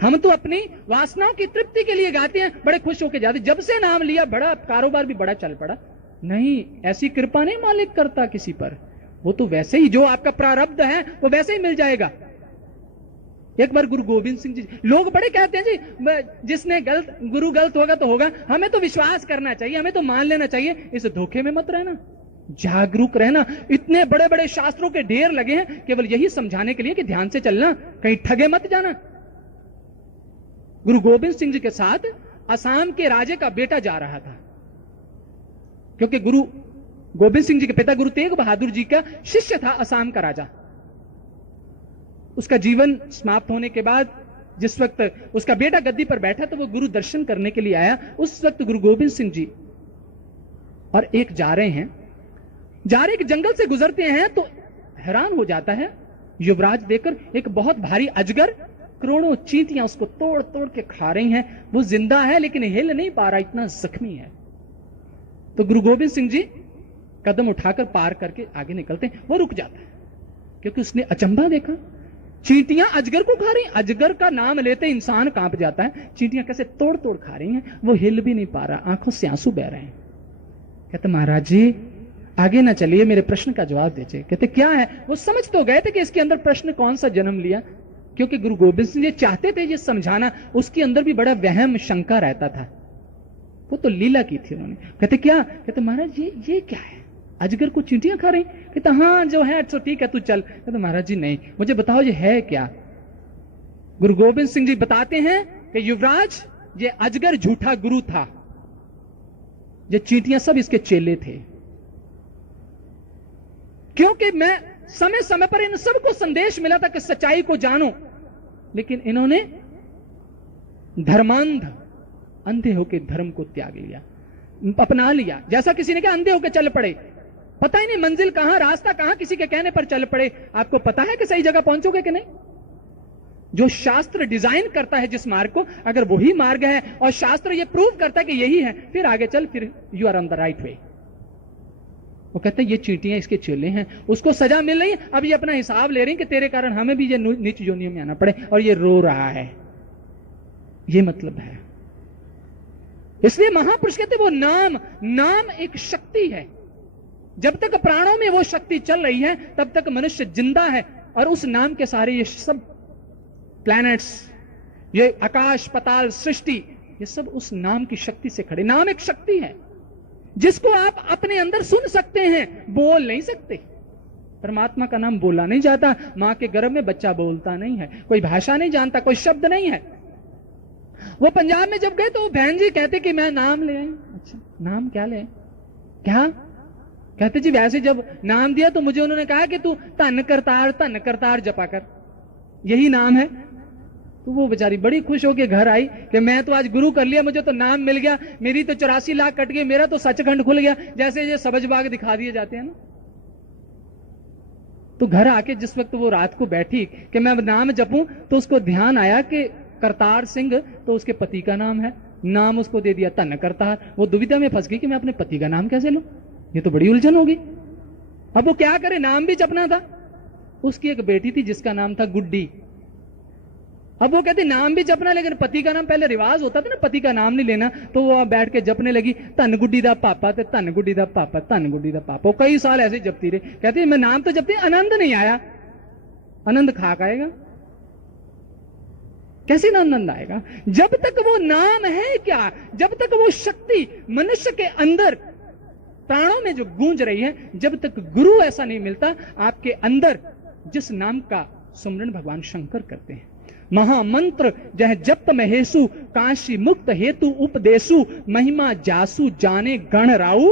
हम तो अपनी वासनाओं की तृप्ति के लिए गाते हैं, बड़े खुश होकर जाते, जब से नाम लिया बड़ा कारोबार भी बड़ा चल पड़ा। नहीं, ऐसी कृपा नहीं मालिक करता किसी पर। वो तो वैसे ही जो आपका प्रारब्ध है वो वैसे ही मिल जाएगा। एक बार गुरु गोविंद सिंह जी, लोग बड़े कहते हैं जी जिसने गुरु गलत होगा तो होगा, हमें तो विश्वास करना चाहिए, हमें तो मान लेना चाहिए। इस धोखे में मत रहना, जागरूक रहना। इतने बड़े बड़े शास्त्रों के ढेर लगे हैं केवल यही समझाने के लिए कि ध्यान से चलना, कहीं ठगे मत जाना। गुरु गोविंद सिंह जी के साथ असम के राजे का बेटा जा रहा था, क्योंकि गुरु गोविंद सिंह जी के पिता गुरु तेग बहादुर जी का शिष्य था असम का राजा। उसका जीवन समाप्त होने के बाद जिस वक्त उसका बेटा गद्दी पर बैठा तो वो गुरु दर्शन करने के लिए आया। उस वक्त गुरु गोविंद सिंह जी और एक जा रहे एक जंगल से गुजरते हैं तो हैरान हो जाता है युवराज देखकर, एक बहुत भारी अजगर, करोड़ों चींटियां उसको तोड़ तोड़ के खा रही हैं। वो जिंदा है लेकिन हिल नहीं पा रहा, इतना जख्मी है। तो गुरु गोविंद सिंह जी कदम उठाकर पार करके आगे निकलते हैं। वो रुक जाता है क्योंकि उसने अचंभा देखा, चींटियां अजगर को खा रही। अजगर का नाम लेते इंसान कांप जाता है, चींटियां कैसे तोड़ तोड़ खा रही हैं। वो हिल भी नहीं पा रहा, आंखों से आंसू बह रहे हैं। कहते महाराज जी आगे ना चलिए, मेरे प्रश्न का जवाब दीजिए। कहते क्या है? वो समझ तो गए थे कि इसके अंदर प्रश्न कौन सा जन्म लिया, क्योंकि गुरु गोविंद सिंह जी चाहते थे ये समझाना, उसके अंदर भी बड़ा वहम शंका रहता था। वो तो लीला की थी उन्होंने। कहते क्या? कहते महाराज ये क्या है, अजगर को चींटियां खा रही? कहते हाँ जो है अच्छा ठीक है तू चल। कहते महाराज जी नहीं, मुझे बताओ ये है क्या। गुरु गोविंद सिंह जी बताते हैं कि युवराज ये अजगर झूठा गुरु था, ये चींटियां सब इसके चेले थे। क्योंकि मैं समय समय पर इन सबको संदेश मिला था कि सच्चाई को जानो, लेकिन इन्होंने धर्मांध अंधे होकर धर्म को त्याग लिया, अपना लिया। जैसा किसी ने कहा अंधे होकर चल पड़े, पता ही नहीं मंजिल कहां रास्ता कहां, किसी के कहने पर चल पड़े। आपको पता है कि सही जगह पहुंचोगे कि नहीं? जो शास्त्र डिजाइन करता है जिस मार्ग को, अगर वही मार्ग है और शास्त्र ये प्रूव करता है कि यही है, फिर आगे चल, फिर you are on the right way. वो कहते हैं ये चींटियां इसके चेले हैं, उसको सजा मिल रही है, अब ये अपना हिसाब ले रही है कि तेरे कारण हमें भी ये नीच जोनियों में आना पड़े, और ये रो रहा है। ये मतलब है। इसलिए महापुरुष कहते वो नाम एक शक्ति है। जब तक प्राणों में वो शक्ति चल रही है तब तक मनुष्य जिंदा है, और उस नाम के सारे ये सब प्लैनेट्स, ये आकाश पाताल सृष्टि, ये सब उस नाम की शक्ति से खड़े। नाम एक शक्ति है जिसको आप अपने अंदर सुन सकते हैं, बोल नहीं सकते। परमात्मा का नाम बोला नहीं जाता, मां के गर्भ में बच्चा बोलता नहीं है, कोई भाषा नहीं जानता, कोई शब्द नहीं है। वो पंजाब में जब गए तो वो बहन जी कहते कि मैं नाम ले आई। अच्छा नाम क्या ले? क्या कहते जी? वैसे जब नाम दिया तो मुझे उन्होंने कहा कि तू धन करतार जपा कर, यही नाम है। तो वो बेचारी बड़ी खुश होकर घर आई कि मैं तो आज गुरु कर लिया, मुझे तो नाम मिल गया, मेरी तो 84 लाख कट गए, मेरा तो सचखंड खुल गया, जैसे ये सबज बाग दिखा दिए जाते हैं ना। तो घर आके जिस वक्त वो रात को बैठी कि मैं नाम जपूं, तो उसको ध्यान आया कि करतार सिंह तो उसके पति का नाम है, नाम उसको दे दिया धन करतार। वो दुविधा में फंस गई कि मैं अपने पति का नाम कैसे लूं, ये तो बड़ी उलझन होगी। अब वो क्या करे, नाम भी जपना था। उसकी एक बेटी थी जिसका नाम था गुड्डी। अब वो कहते नाम भी जपना, लेकिन पति का नाम, पहले रिवाज होता था ना पति का नाम नहीं लेना, तो वो बैठ के जपने लगी धन गुड्डी दा पापा, ते धन गुड्डी दा पापा, धन गुड्डी दा पापा। वो कई साल ऐसे जपती रही। कहती मैं नाम तो जपती, आनंद नहीं आया। आनंद खाक आएगा कैसे ना आनंद आएगा? जब तक वो नाम है क्या, जब तक वो शक्ति मनुष्य के अंदर प्राणों में जो गूंज रही है, जब तक गुरु ऐसा नहीं मिलता आपके अंदर, जिस नाम का सुमरन भगवान शंकर करते हैं। महामंत्र जह जप महेशु, काशी मुक्त हेतु उपदेशु, महिमा जासु जाने गण राउ,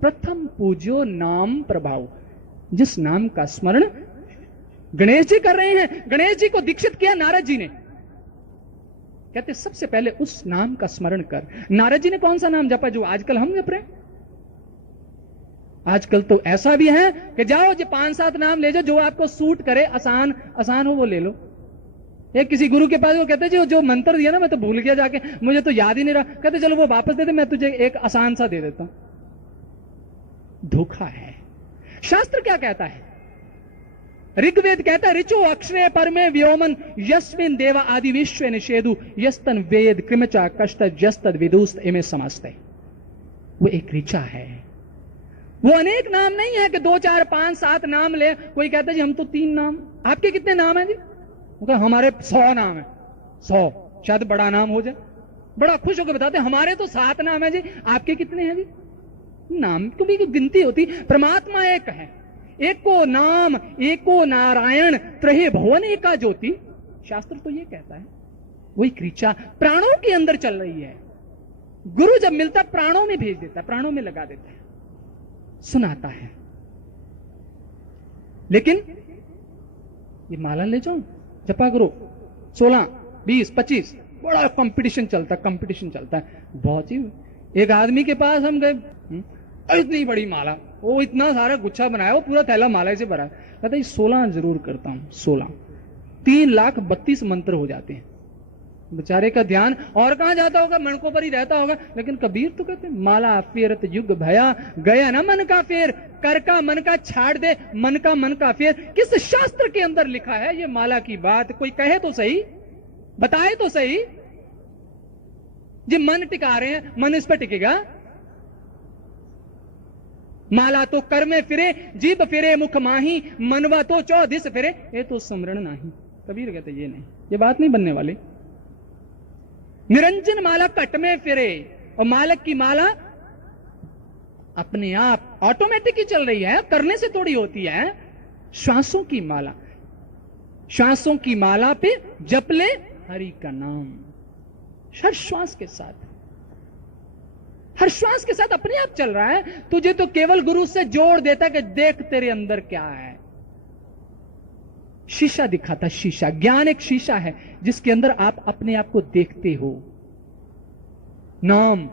प्रथम पूज्यो नाम प्रभाव। जिस नाम का स्मरण गणेश जी कर रहे हैं, गणेश जी को दीक्षित किया नारद जी ने। कहते सबसे पहले उस नाम का स्मरण कर। नारद जी ने कौन सा नाम जपा जो आजकल हम जप रहे हैं? आजकल तो ऐसा भी है कि जाओ जो 5-7 नाम ले जाओ, जो आपको सूट करे, आसान हो वो ले लो। एक किसी गुरु के पास वो कहते जो मंत्र दिया ना मैं तो भूल गया जाके, मुझे तो याद ही नहीं रहा। कहते चलो वो वापस दे दे, मैं तुझे एक आसान सा दे देता हूं। धोखा है। शास्त्र क्या कहता है? ऋग्वेद कहता है ऋचो अक्षरे परमे व्योमन यस्मिन देवा आदि विश्व निषेधु यस्तन वेद कृमचा कष्ट जस्तद विदुस्त इमे समस्ते। वो एक ऋचा है, वो अनेक नाम नहीं है कि 2, 4, 5, 7 नाम ले। कोई कहता है जी हम तो 3 नाम। आपके कितने नाम है जी? हमारे 100 नाम है। 100 शायद बड़ा नाम हो जाए, बड़ा खुश होकर बताते हमारे तो 7 नाम है जी। आपके कितने हैं जी? नाम की भी गिनती होती। परमात्मा एक है, एको नाम एको नारायण त्रहे भुवन एका ज्योति। शास्त्र तो ये कहता है। वही क्रीचा प्राणों के अंदर चल रही है। गुरु जब मिलता प्राणों में भेज देता है, प्राणों में लगा देता है, सुनाता है। लेकिन ये माला ले जाओ, जपा करो 16, 20, 25, बड़ा कंपटीशन चलता है बहुत ही। एक आदमी के पास हम गए, इतनी बड़ी माला, वो इतना सारा गुच्छा बनाया, वो पूरा थैला माला से भरा, कहता है 16 जरूर करता हूं, 16, 3,32,000 मंत्र हो जाते हैं। बेचारे का ध्यान और कहां जाता होगा, मणकों पर ही रहता होगा। लेकिन कबीर तो कहते हैं माला फेरत युग भया, गया ना मन का फेर, कर का मन का छाड़ दे, मन का फेर। किस शास्त्र के अंदर लिखा है ये माला की बात? कोई कहे तो सही, बताए तो सही। जी मन टिका रहे हैं, मन इस पर टिकेगा? माला तो कर में फिरे, जीभ फिरे मुख माही, मनवा तो 14 फिरे, ये तो स्मरण नहीं। कबीर कहते ये नहीं, ये बात नहीं बनने वाली। निरंजन माला कट में फिरे, और मालक की माला अपने आप ऑटोमेटिक ही चल रही है, करने से थोड़ी होती है। श्वासों की माला, श्वासों की माला पे जप ले हरि का नाम, हर श्वास के साथ, हर श्वास के साथ अपने आप चल रहा है। तुझे तो केवल गुरु से जोड़ देता कि देख तेरे अंदर क्या है। शीशा दिखाता, शीशा। ज्ञान एक शीशा है जिसके अंदर आप अपने आप को देखते हो। नाम,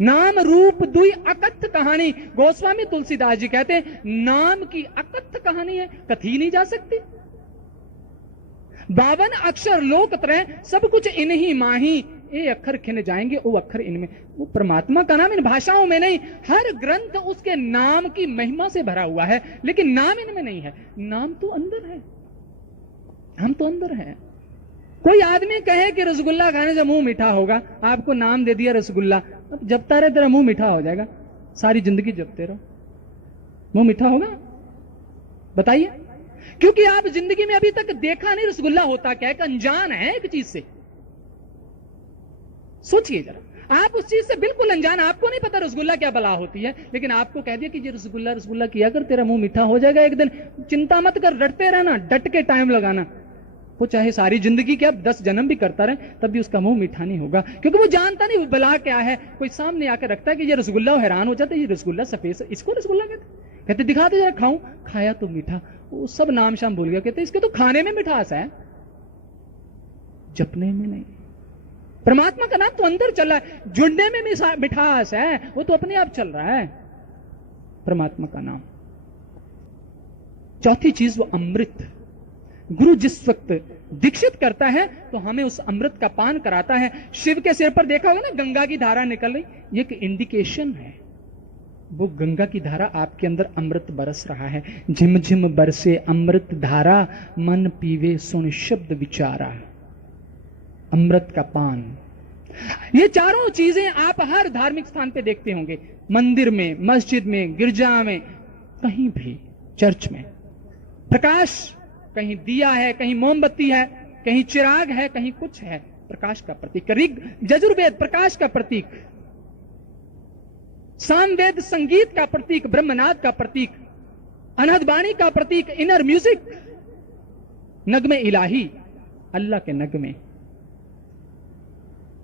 नाम रूप दुई अकथ कहानी। गोस्वामी तुलसीदास जी कहते हैं नाम की अकथ कहानी है, कथी नहीं जा सकती। 52 अक्षर लोक त्रय, सब कुछ इन्हीं माही, ये अक्षर खिन जाएंगे, वो अक्षर इनमें। वो परमात्मा का नाम इन भाषाओं में नहीं, हर ग्रंथ उसके नाम की महिमा से भरा हुआ है, लेकिन नाम इनमें नहीं है। नाम तो अंदर है, हम तो अंदर है। कोई आदमी कहे कि रसगुल्ला खाने से मुंह मीठा होगा, आपको नाम दे दिया रसगुल्ला, अब जपता रहे तेरा मुंह मीठा हो जाएगा, सारी जिंदगी जपते रहो, मुंह मीठा होगा? बताइए। क्योंकि आप जिंदगी में अभी तक देखा नहीं रसगुल्ला होता क्या, एक अनजान है एक चीज से। सोचिए जरा, आप उस चीज से बिल्कुल अनजान, आपको नहीं पता रसगुल्ला क्या बला होती है, लेकिन आपको कह दिया कि ये रसगुल्ला रसगुल्ला किया कर, तेरा मुंह मीठा हो जाएगा एक दिन। चिंता मत कर, डटते रहना, डट के टाइम लगाना। वो चाहे सारी जिंदगी क्या 10 जन्म भी करता रहे, तब भी उसका मुंह मीठा नहीं होगा, क्योंकि वो जानता नहीं वो बला क्या है। कोई सामने आकर रखता है कि ये रसगुल्ला, वो हैरान हो जाता है, ये रसगुल्ला सफेद, इसको रसगुल्ला कहते दिखाते जरा खाऊं, खाया तो मीठा, वो सब नाम शाम भूल गया। कहते इसके तो खाने में मिठास है, जपने में नहीं। परमात्मा का नाम तो अंदर चल रहा है, जुड़ने में मिठास है, वो तो अपने आप चल रहा है परमात्मा का नाम। चौथी चीज वो अमृत। गुरु जिस वक्त दीक्षित करता है तो हमें उस अमृत का पान कराता है। शिव के सिर पर देखा होगा ना गंगा की धारा निकल रही, ये एक इंडिकेशन है, वो गंगा की धारा आपके अंदर अमृत बरस रहा है। झिम झिम बरसे अमृत धारा, मन पीवे सुन शब्द विचारा। अमृत का पान, ये चारों चीजें आप हर धार्मिक स्थान पे देखते होंगे, मंदिर में, मस्जिद में, गिरजा में, कहीं भी, चर्च में। प्रकाश, कहीं दिया है, कहीं मोमबत्ती है, कहीं चिराग है, कहीं कुछ है, प्रकाश का प्रतीक। ऋग यजुर्वेद प्रकाश का प्रतीक, सामवेद संगीत का प्रतीक, ब्रह्मनाद का प्रतीक, अनहद का प्रतीक, इनर म्यूजिक, नगमे इलाही, अल्लाह के नगमे।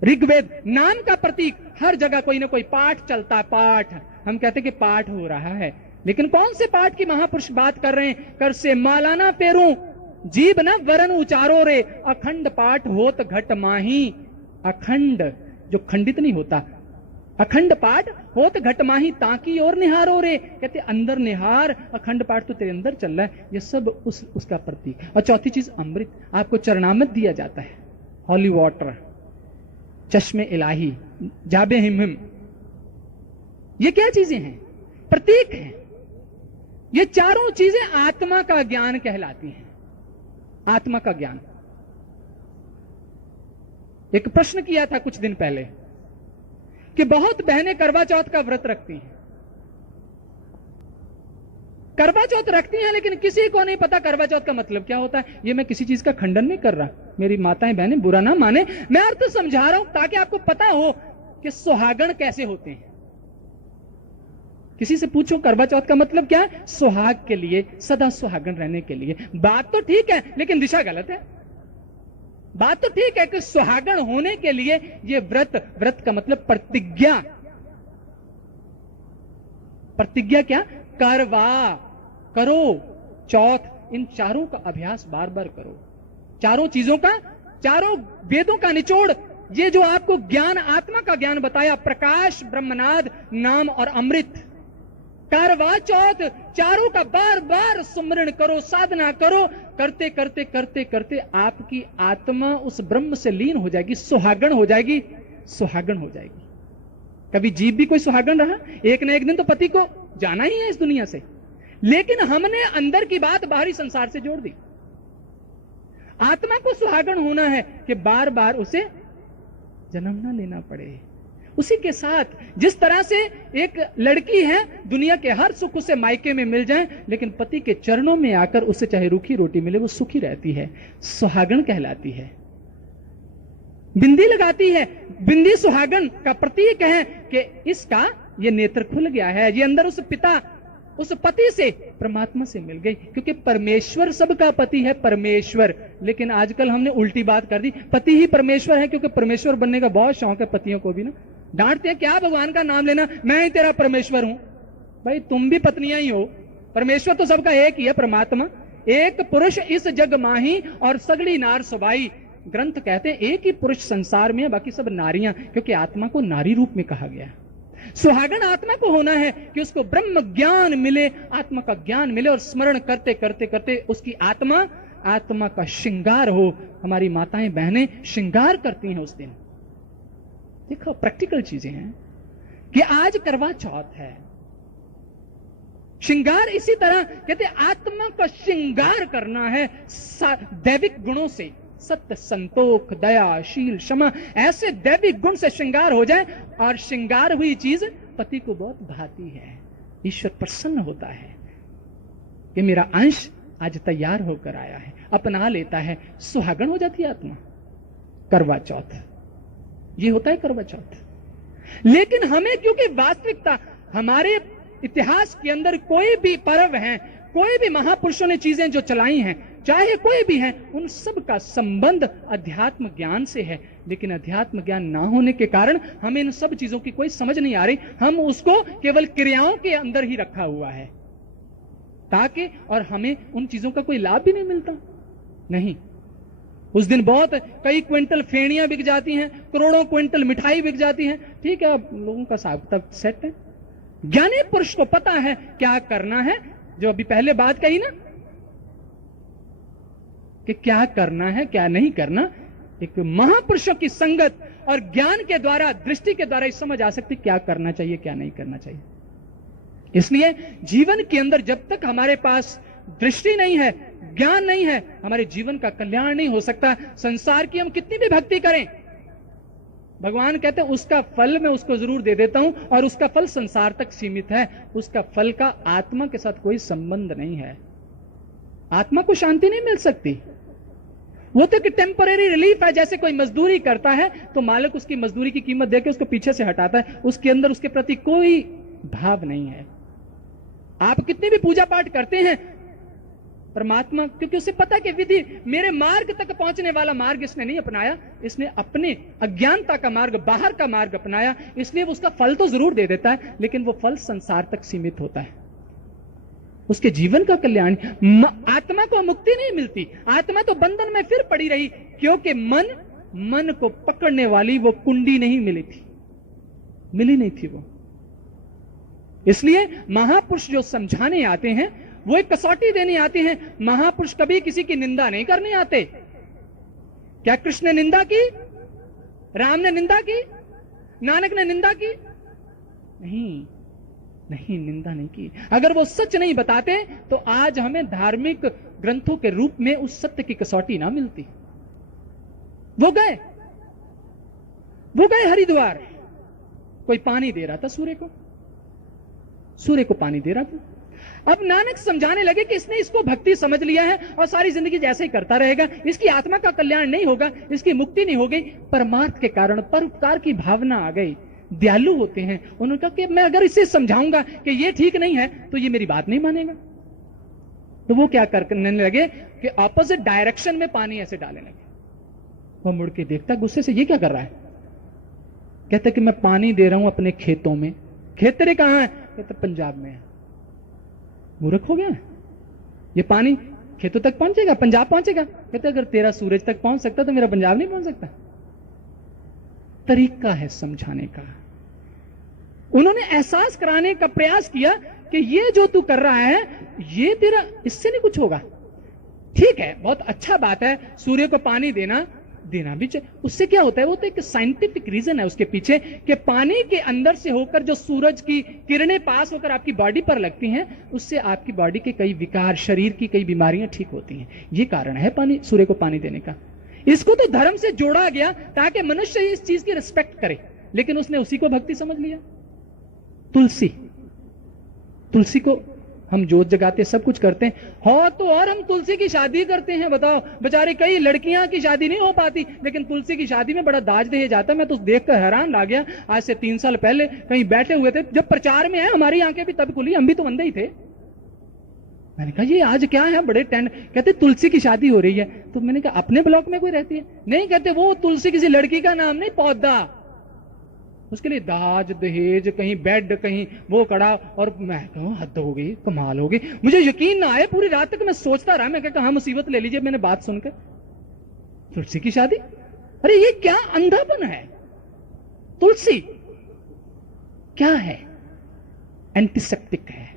ऋग्वेद नाम का प्रतीक, हर जगह कोई ना कोई पाठ चलता है, पाठ। हम कहते कि पाठ हो रहा है, लेकिन कौन से पाठ की महापुरुष बात कर रहे हैं? कर से माला ना पेरू, जीव न वरन उचारो रे, अखंड पाठ होत घट माही। अखंड जो खंडित नहीं होता, अखंड पाठ होत घट माही, ताकि और निहारो रे, कहते अंदर निहार, अखंड पाठ तो तेरे अंदर चल रहा है। ये सब उसका प्रतीक। और चौथी चीज अमृत, आपको चरणामृत दिया जाता है, हॉली वाटर, चश्मे इलाही, जाबे हिम। ये क्या चीजें हैं? प्रतीक हैं। ये चारों चीजें आत्मा का ज्ञान कहलाती हैं, आत्मा का ज्ञान। एक प्रश्न किया था कुछ दिन पहले कि बहुत बहनें करवा चौथ का व्रत रखती हैं, करवा चौथ रखती हैं, लेकिन किसी को नहीं पता करवा चौथ का मतलब क्या होता है। ये मैं किसी चीज का खंडन नहीं कर रहा, मेरी माताएं बहनें बुरा ना माने, मैं अर्थ समझा रहा हूं ताकि आपको पता हो कि सुहागण कैसे होते हैं। किसी से पूछो करवा चौथ का मतलब क्या है? सुहाग के लिए, सदा सुहागण रहने के लिए। बात तो ठीक है, लेकिन दिशा गलत है। बात तो ठीक है कि सुहागण होने के लिए ये व्रत, व्रत का मतलब प्रतिज्ञा। प्रतिज्ञा क्या? करवा, करो चौथ, इन चारों का अभ्यास बार बार करो। चारों चीजों का, चारों वेदों का निचोड़, ये जो आपको ज्ञान, आत्मा का ज्ञान बताया, प्रकाश, ब्रह्मनाद, नाम और अमृत, करवा चौथ, चारों का बार बार सुमरण करो, साधना करो। करते करते करते करते आपकी आत्मा उस ब्रह्म से लीन हो जाएगी, सुहागण हो जाएगी, सुहागण हो जाएगी। कभी जीव भी कोई सुहागण रहा? एक ना एक दिन तो पति को जाना ही है इस दुनिया से, लेकिन हमने अंदर की बात बाहरी संसार से जोड़ दी। आत्मा को सुहागण होना है कि बार बार उसे जन्म ना लेना पड़े। उसी के साथ जिस तरह से एक लड़की है, दुनिया के हर सुख उसे मायके में मिल जाए, लेकिन पति के चरणों में आकर उसे चाहे रूखी रोटी मिले वो सुखी रहती है, सुहागण कहलाती है। बिंदी लगाती है, बिंदी सुहागण का प्रतीक है कि इसका ये नेत्र खुल गया है, ये अंदर उस पिता, उस पति से, परमात्मा से मिल गई। क्योंकि परमेश्वर सबका पति है, परमेश्वर। लेकिन आजकल हमने उल्टी बात कर दी, पति ही परमेश्वर है, क्योंकि परमेश्वर बनने का बहुत शौक है पतियों को भी ना। डांटते हैं, क्या भगवान का नाम लेना, मैं ही तेरा परमेश्वर हूं। भाई तुम भी पत्नियां ही हो, परमेश्वर तो सबका एक ही है, परमात्मा। एक पुरुष इस जग माही और सगड़ी नार सबाई। ग्रंथ कहते हैं एक ही पुरुष संसार में है, बाकी सब नारियां, क्योंकि आत्मा को नारी रूप में कहा गया है। सुहागण आत्मा को होना है कि उसको ब्रह्म ज्ञान मिले, आत्मा का ज्ञान मिले, और स्मरण करते करते करते उसकी आत्मा का श्रृंगार हो। हमारी माताएं बहनें श्रृंगार करती हैं उस दिन। देखो प्रैक्टिकल चीजें हैं कि आज करवा चौथ है, श्रृंगार इसी तरह कहते आत्मा का श्रृंगार करना है दैविक गुणों से। सत्य, संतोख, दया, शील, क्षमा, ऐसे दैविक गुण से श्रृंगार हो जाए, और श्रृंगार हुई चीज पति को बहुत भाती है। ईश्वर प्रसन्न होता है कि मेरा अंश आज तैयार होकर आया है, अपना लेता है, सुहागण हो जाती है आत्मा। करवा चौथ ये होता है, करवा चौथ। लेकिन हमें, क्योंकि वास्तविकता हमारे इतिहास के अंदर कोई भी पर्व है, कोई भी महापुरुषों ने चीजें जो चलाई हैं, चाहे कोई भी है, उन सब का संबंध अध्यात्म ज्ञान से है। लेकिन अध्यात्म ज्ञान ना होने के कारण हमें इन सब चीजों की कोई समझ नहीं आ रही। हम उसको केवल क्रियाओं के अंदर ही रखा हुआ है ताकि, और हमें उन चीजों का कोई लाभ भी नहीं मिलता। नहीं, उस दिन बहुत कई क्विंटल फेड़ियां बिक जाती हैं, करोड़ों क्विंटल मिठाई बिक जाती है। ठीक है, अब लोगों का हिसाब तब सेट है। ज्ञानी पुरुष को पता है क्या करना है, जो अभी पहले बात कही ना कि क्या करना है क्या नहीं करना। एक महापुरुषों की संगत और ज्ञान के द्वारा, दृष्टि के द्वारा समझ आ सकती क्या करना चाहिए क्या नहीं करना चाहिए। इसलिए जीवन के अंदर जब तक हमारे पास दृष्टि नहीं है, ज्ञान नहीं है, हमारे जीवन का कल्याण नहीं हो सकता। संसार की हम कितनी भी भक्ति करें, भगवान कहते हैं उसका फल मैं उसको जरूर दे देता हूं, और उसका फल संसार तक सीमित है। उसका फल का आत्मा के साथ कोई संबंध नहीं है। आत्मा को शांति नहीं मिल सकती। वो तो एक टेम्परेरी रिलीफ है। जैसे कोई मजदूरी करता है तो मालिक उसकी मजदूरी की कीमत देकर उसको पीछे से हटाता है, उसके अंदर उसके प्रति कोई भाव नहीं है। आप कितनी भी पूजा पाठ करते हैं, परमात्मा, क्योंकि उसे पता कि विधि, मेरे मार्ग तक पहुंचने वाला मार्ग इसने नहीं अपनाया, इसने अपने अज्ञानता का मार्ग, बाहर का मार्ग अपनाया, इसलिए वो उसका फल तो जरूर दे देता है, लेकिन वो फल संसार तक सीमित होता है। उसके जीवन का कल्याण, आत्मा को मुक्ति नहीं मिलती। आत्मा तो बंधन में फिर पड़ी रही, क्योंकि मन को पकड़ने वाली वो कुंडी नहीं मिली नहीं थी वो। इसलिए महापुरुष जो समझाने आते हैं, वो एक कसौटी देने आते हैं। महापुरुष कभी किसी की निंदा नहीं करने आते। क्या कृष्ण ने निंदा की? राम ने निंदा की? नानक ने निंदा की? नहीं, निंदा नहीं की। अगर वो सच नहीं बताते तो आज हमें धार्मिक ग्रंथों के रूप में उस सत्य की कसौटी ना मिलती। वो गए हरिद्वार, कोई पानी दे रहा था सूर्य को पानी दे रहा था। अब नानक समझाने लगे कि इसने इसको भक्ति समझ लिया है और सारी जिंदगी जैसे ही करता रहेगा, इसकी आत्मा का कल्याण नहीं होगा, इसकी मुक्ति नहीं होगी। परमार्थ के कारण परोपकार की भावना आ गई। दयालु होते हैं, उन्होंने कहा कि मैं अगर इसे समझाऊंगा कि ये ठीक नहीं है तो ये मेरी बात नहीं मानेगा। तो वो क्या करने लगे कि ऑपोजिट डायरेक्शन में पानी ऐसे डालने लगे। वो मुड़ के देखता गुस्से से, ये क्या कर रहा है? कहते कि मैं पानी दे रहा हूं अपने खेतों में। खेत तेरे कहां है? कहते पंजाब में है। मूर्ख हो गया, ये पानी खेतों तक पहुंचेगा, पंजाब पहुंचेगा। कहते अगर तेरा सूरज तक पहुंच सकता तो मेरा पंजाब नहीं पहुंच सकता। तरीका है समझाने का। उन्होंने एहसास कराने का प्रयास किया कि ये जो तू कर रहा है ये तेरा, इससे नहीं कुछ होगा। ठीक है, बहुत अच्छा बात है, सूर्य को पानी देना भी चाहिए। उससे क्या होता है, वो तो एक साइंटिफिक रीजन है उसके पीछे कि पानी के अंदर से होकर जो सूरज की किरणें पास होकर आपकी बॉडी पर लगती हैं, उससे आपकी बॉडी के कई विकार, शरीर की कई बीमारियां ठीक होती हैं। ये कारण है पानी, सूर्य को पानी देने का। इसको तो धर्म से जोड़ा गया ताकि मनुष्य इस चीज की रिस्पेक्ट करे, लेकिन उसने उसी को भक्ति समझ लिया। तुलसी को हम जोत जगाते, सब कुछ करते हैं, हो तो और हम तुलसी की शादी करते हैं। बताओ, बेचारे कई लड़कियां की शादी नहीं हो पाती, लेकिन तुलसी की शादी में बड़ा दाज दिया जाता है। मैं तो देखकर हैरान रह गया। आज से 3 साल पहले कहीं बैठे हुए थे, जब प्रचार में है, हमारी आंखें भी तब खुली, हम भी तो अंधे ही थे। मैंने कहा ये आज क्या है, बड़े टेंट, कहते तुलसी की शादी हो रही है। तो मैंने कहा अपने ब्लॉक में कोई रहती है? नहीं, कहते वो तुलसी किसी लड़की का नाम नहीं, पौधा। उसके लिए दाज दहेज, कहीं बेड, कहीं वो कड़ा। और मैं कहूं हद हो गई, कमाल हो गई। मुझे यकीन ना आए, पूरी रात तक मैं सोचता रहा। मैं कहा मुसीबत ले लीजिए मैंने बात सुनकर, तुलसी की शादी। अरे ये क्या अंधापन है। तुलसी क्या है? एंटीसेप्टिक है।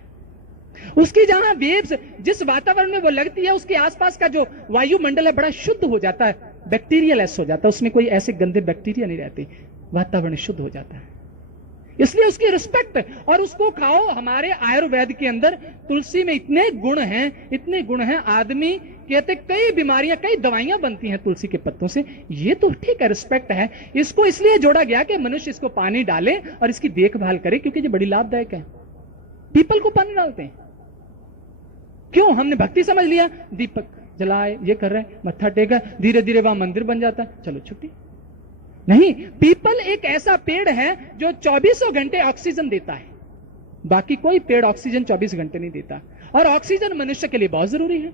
उसकी जहां वेव्स, जिस वातावरण में वो लगती है, उसके आसपास का जो वायुमंडल है बड़ा शुद्ध हो जाता है, बैक्टीरियलेस हो जाता है, उसमें कोई ऐसे गंदे बैक्टीरिया नहीं रहते, वातावरण शुद्ध हो जाता है। इसलिए उसकी रिस्पेक्ट, और उसको खाओ। हमारे आयुर्वेद के अंदर तुलसी में इतने गुण हैं, आदमी कहते कई बीमारियां, कई दवाइयां बनती हैं तुलसी के पत्तों से। ये तो ठीक है, रिस्पेक्ट है। इसको इसलिए जोड़ा गया कि मनुष्य इसको पानी डाले और इसकी देखभाल करे, क्योंकि ये बड़ी लाभदायक है। पीपल को पानी डालते हैं क्यों? हमने भक्ति समझ लिया, दीपक जलाए, ये कर रहे हैं, मत्था टेका, धीरे धीरे वहां मंदिर बन जाता है, चलो छुट्टी। नहीं, पीपल एक ऐसा पेड़ है जो 24 घंटे ऑक्सीजन देता है। बाकी कोई पेड़ ऑक्सीजन 24 घंटे नहीं देता, और ऑक्सीजन मनुष्य के लिए बहुत जरूरी है।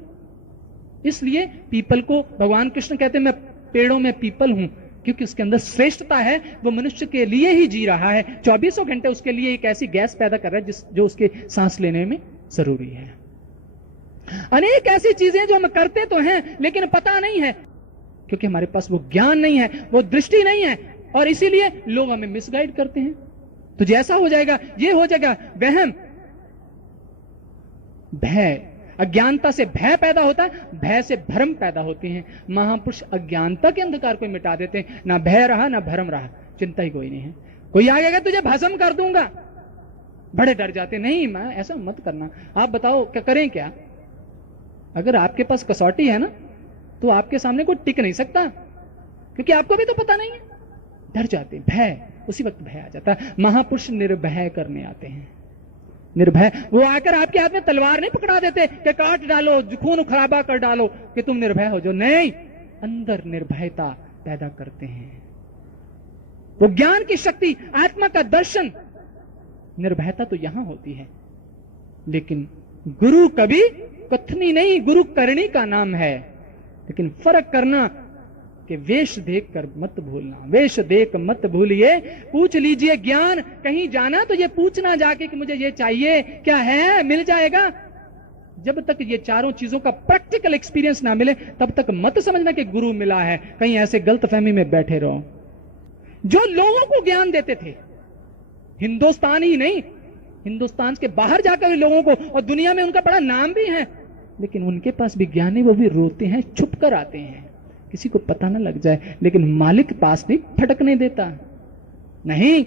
इसलिए पीपल को भगवान कृष्ण कहते हैं मैं पेड़ों में पीपल हूं, क्योंकि उसके अंदर श्रेष्ठता है। वो मनुष्य के लिए ही जी रहा है, 24 घंटे उसके लिए एक ऐसी गैस पैदा कर रहा है जो उसके सांस लेने में जरूरी है। अनेक ऐसी चीजें जो हम करते तो हैं लेकिन पता नहीं है, क्योंकि हमारे पास वो ज्ञान नहीं है, वो दृष्टि नहीं है, और इसीलिए लोग हमें मिसगाइड करते हैं। तो जैसा हो जाएगा, ये हो जाएगा वहम, भय। अज्ञानता से भय पैदा होता है, भय से भ्रम पैदा होते हैं। महापुरुष अज्ञानता के अंधकार को मिटा देते हैं। ना भय रहा ना भ्रम रहा, चिंता ही कोई नहीं है। कोई आ गया तुझे भस्म कर दूंगा, बड़े डर जाते। नहीं मां, ऐसा मत करना। आप बताओ क्या करें? क्या अगर आपके पास कसौटी है ना, तो आपके सामने कोई टिक नहीं सकता, क्योंकि आपको भी तो पता नहीं है। डर जाते, भय, उसी वक्त भय आ जाता है। महापुरुष निर्भय करने आते हैं। निर्भय, वो आकर आपके हाथ में तलवार नहीं पकड़ा देते कि काट डालो, खून खराबा कर डालो कि तुम निर्भय हो जाओ। नहीं, अंदर निर्भयता पैदा करते हैं। वो ज्ञान की शक्ति, आत्मा का दर्शन, निर्भयता तो यहां होती है। लेकिन गुरु कभी कथनी नहीं, गुरु करणी का नाम है। लेकिन फर्क करना कि वेश देखकर मत भूलना, वेश देख मत भूलिए। पूछ लीजिए ज्ञान, कहीं जाना तो ये पूछना जाके कि मुझे ये चाहिए, क्या है, मिल जाएगा। जब तक ये चारों चीजों का प्रैक्टिकल एक्सपीरियंस ना मिले, तब तक मत समझना कि गुरु मिला है। कहीं ऐसे गलतफहमी में बैठे रहो। जो लोगों को ज्ञान देते थे, हिंदुस्तान ही नहीं, हिंदुस्तान के बाहर जाकर लोगों को, और दुनिया में उनका बड़ा नाम भी है, लेकिन उनके पास भी ज्ञान है, वो भी रोते हैं, छुप कर आते हैं, किसी को पता ना लग जाए। लेकिन मालिक पास नहीं फटकने देता। नहीं,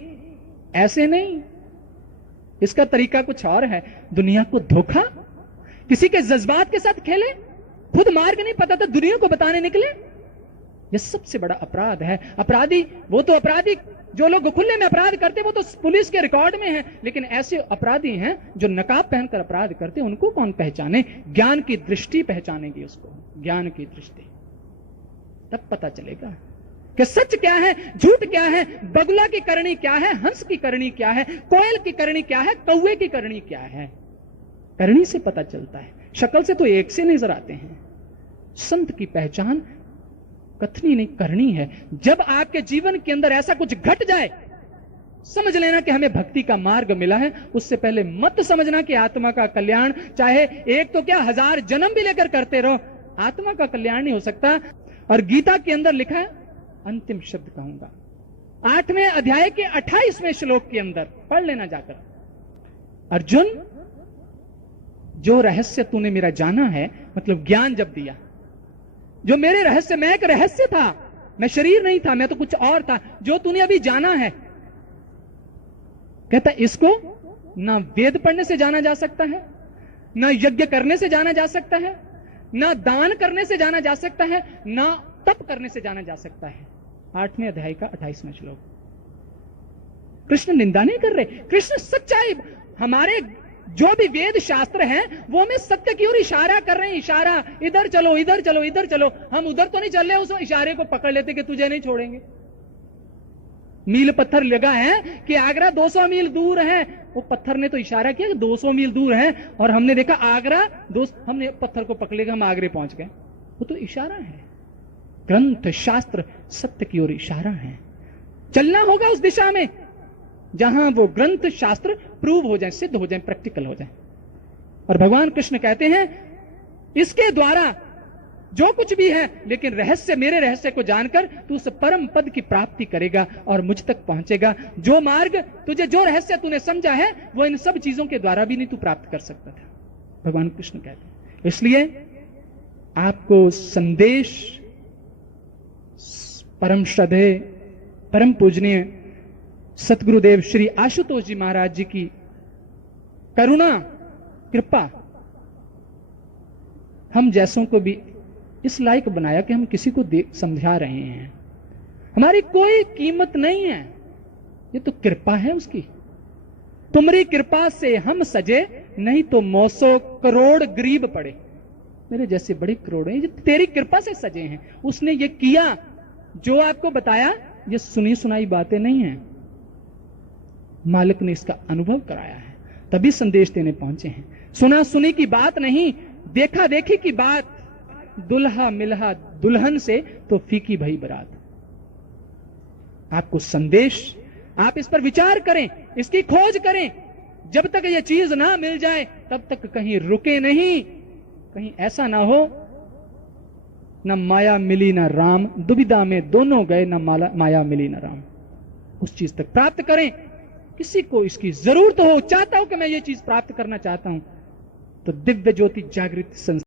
ऐसे नहीं। इसका तरीका कुछ और है। दुनिया को धोखा, किसी के जज्बात के साथ खेले, खुद मार्ग नहीं पता था दुनिया को बताने निकले। यह सबसे बड़ा अपराध है। अपराधी वो तो अपराधी, जो लोग खुले में अपराध करते वो तो पुलिस के रिकॉर्ड में है, लेकिन ऐसे अपराधी हैं जो नकाब पहनकर अपराध करते, उनको कौन पहचाने? ज्ञान की दृष्टि पहचानेगी उसको, ज्ञान की दृष्टि। तब पता चलेगा कि सच क्या है, झूठ क्या है, बगुला की करनी क्या है, हंस की करनी क्या है, कोयल की करनी क्या है, कौवे की करनी क्या है। करनी से पता चलता है, शक्ल से तो एक से नजर आते हैं। संत की पहचान कथनी नहीं, करनी है। जब आपके जीवन के अंदर ऐसा कुछ घट जाए, समझ लेना कि हमें भक्ति का मार्ग मिला है। उससे पहले मत समझना कि आत्मा का कल्याण चाहे एक तो क्या 1000 जन्म भी लेकर करते रहो, आत्मा का कल्याण नहीं हो सकता। और गीता के अंदर लिखा है, अंतिम शब्द कहूंगा, 8वें अध्याय के 28वें श्लोक के अंदर पढ़ लेना जाकर, अर्जुन जो रहस्य तूने मेरा जाना है, मतलब ज्ञान जब दिया, जो मेरे रहस्य, मैं एक रहस्य था, मैं शरीर नहीं था, मैं तो कुछ और था, जो तूने अभी जाना है, कहता इसको ना वेद पढ़ने से जाना जा सकता है, ना यज्ञ करने से जाना जा सकता है, ना दान करने से जाना जा सकता है, ना तप करने से जाना जा सकता है। 8वें अध्याय का 28वां श्लोक। कृष्ण निंदा नहीं कर रहे, कृष्ण सच्चाई, हमारे जो भी वेद शास्त्र हैं वो हमें सत्य की ओर इशारा कर रहे हैं। इशारा, इधर चलो, इधर चलो, इधर चलो। हम उधर तो नहीं चल रहे, उस इशारे को पकड़ लेते कि तुझे नहीं छोड़ेंगे। मील पत्थर लगा है कि आगरा 200 मील दूर है, वो पत्थर ने तो इशारा किया कि 200 मील दूर है, और हमने देखा आगरा, हमने पत्थर को पकड़ लिया, हम आगरे पहुंच गए। वो तो इशारा है। ग्रंथ शास्त्र सत्य की ओर इशारा है, चलना होगा उस दिशा में जहां वो ग्रंथ शास्त्र प्रूव हो जाए, सिद्ध हो जाए, प्रैक्टिकल हो जाए। और भगवान कृष्ण कहते हैं इसके द्वारा जो कुछ भी है, लेकिन रहस्य, मेरे रहस्य को जानकर तू उस परम पद की प्राप्ति करेगा और मुझ तक पहुंचेगा। जो मार्ग तुझे, जो रहस्य तूने समझा है, वो इन सब चीजों के द्वारा भी नहीं तू प्राप्त कर सकता था, भगवान कृष्ण कहते हैं। इसलिए आपको संदेश परम श्रद्धेय, परम पूजनीय सतगुरुदेव श्री आशुतोष जी महाराज जी की करुणा, कृपा हम जैसों को भी इस लायक बनाया कि हम किसी को समझा रहे हैं। हमारी कोई कीमत नहीं है, ये तो कृपा है उसकी। तुम्हारी कृपा से हम सजे, नहीं तो 900 करोड़ गरीब पड़े। मेरे जैसे बड़े करोड़ हैं, ये तेरी कृपा से सजे हैं। उसने ये किया जो आपको बताया, ये सुनी सुनाई बातें नहीं है, मालिक ने इसका अनुभव कराया है, तभी संदेश देने पहुंचे हैं। सुना सुनी की बात नहीं, देखा देखी की बात। दुल्हा मिलहा दुल्हन से तो फीकी भई बरात। आपको संदेश, आप इस पर विचार करें, इसकी खोज करें। जब तक ये चीज ना मिल जाए तब तक कहीं रुके नहीं। कहीं ऐसा ना हो, न माया मिली न राम, दुविधा में दोनों गए, न माया मिली न राम। उस चीज तक प्राप्त करें। किसी को इसकी जरूरत हो, चाहता हो कि मैं ये चीज प्राप्त करना चाहता हूं, तो दिव्य ज्योति जागृति संस्था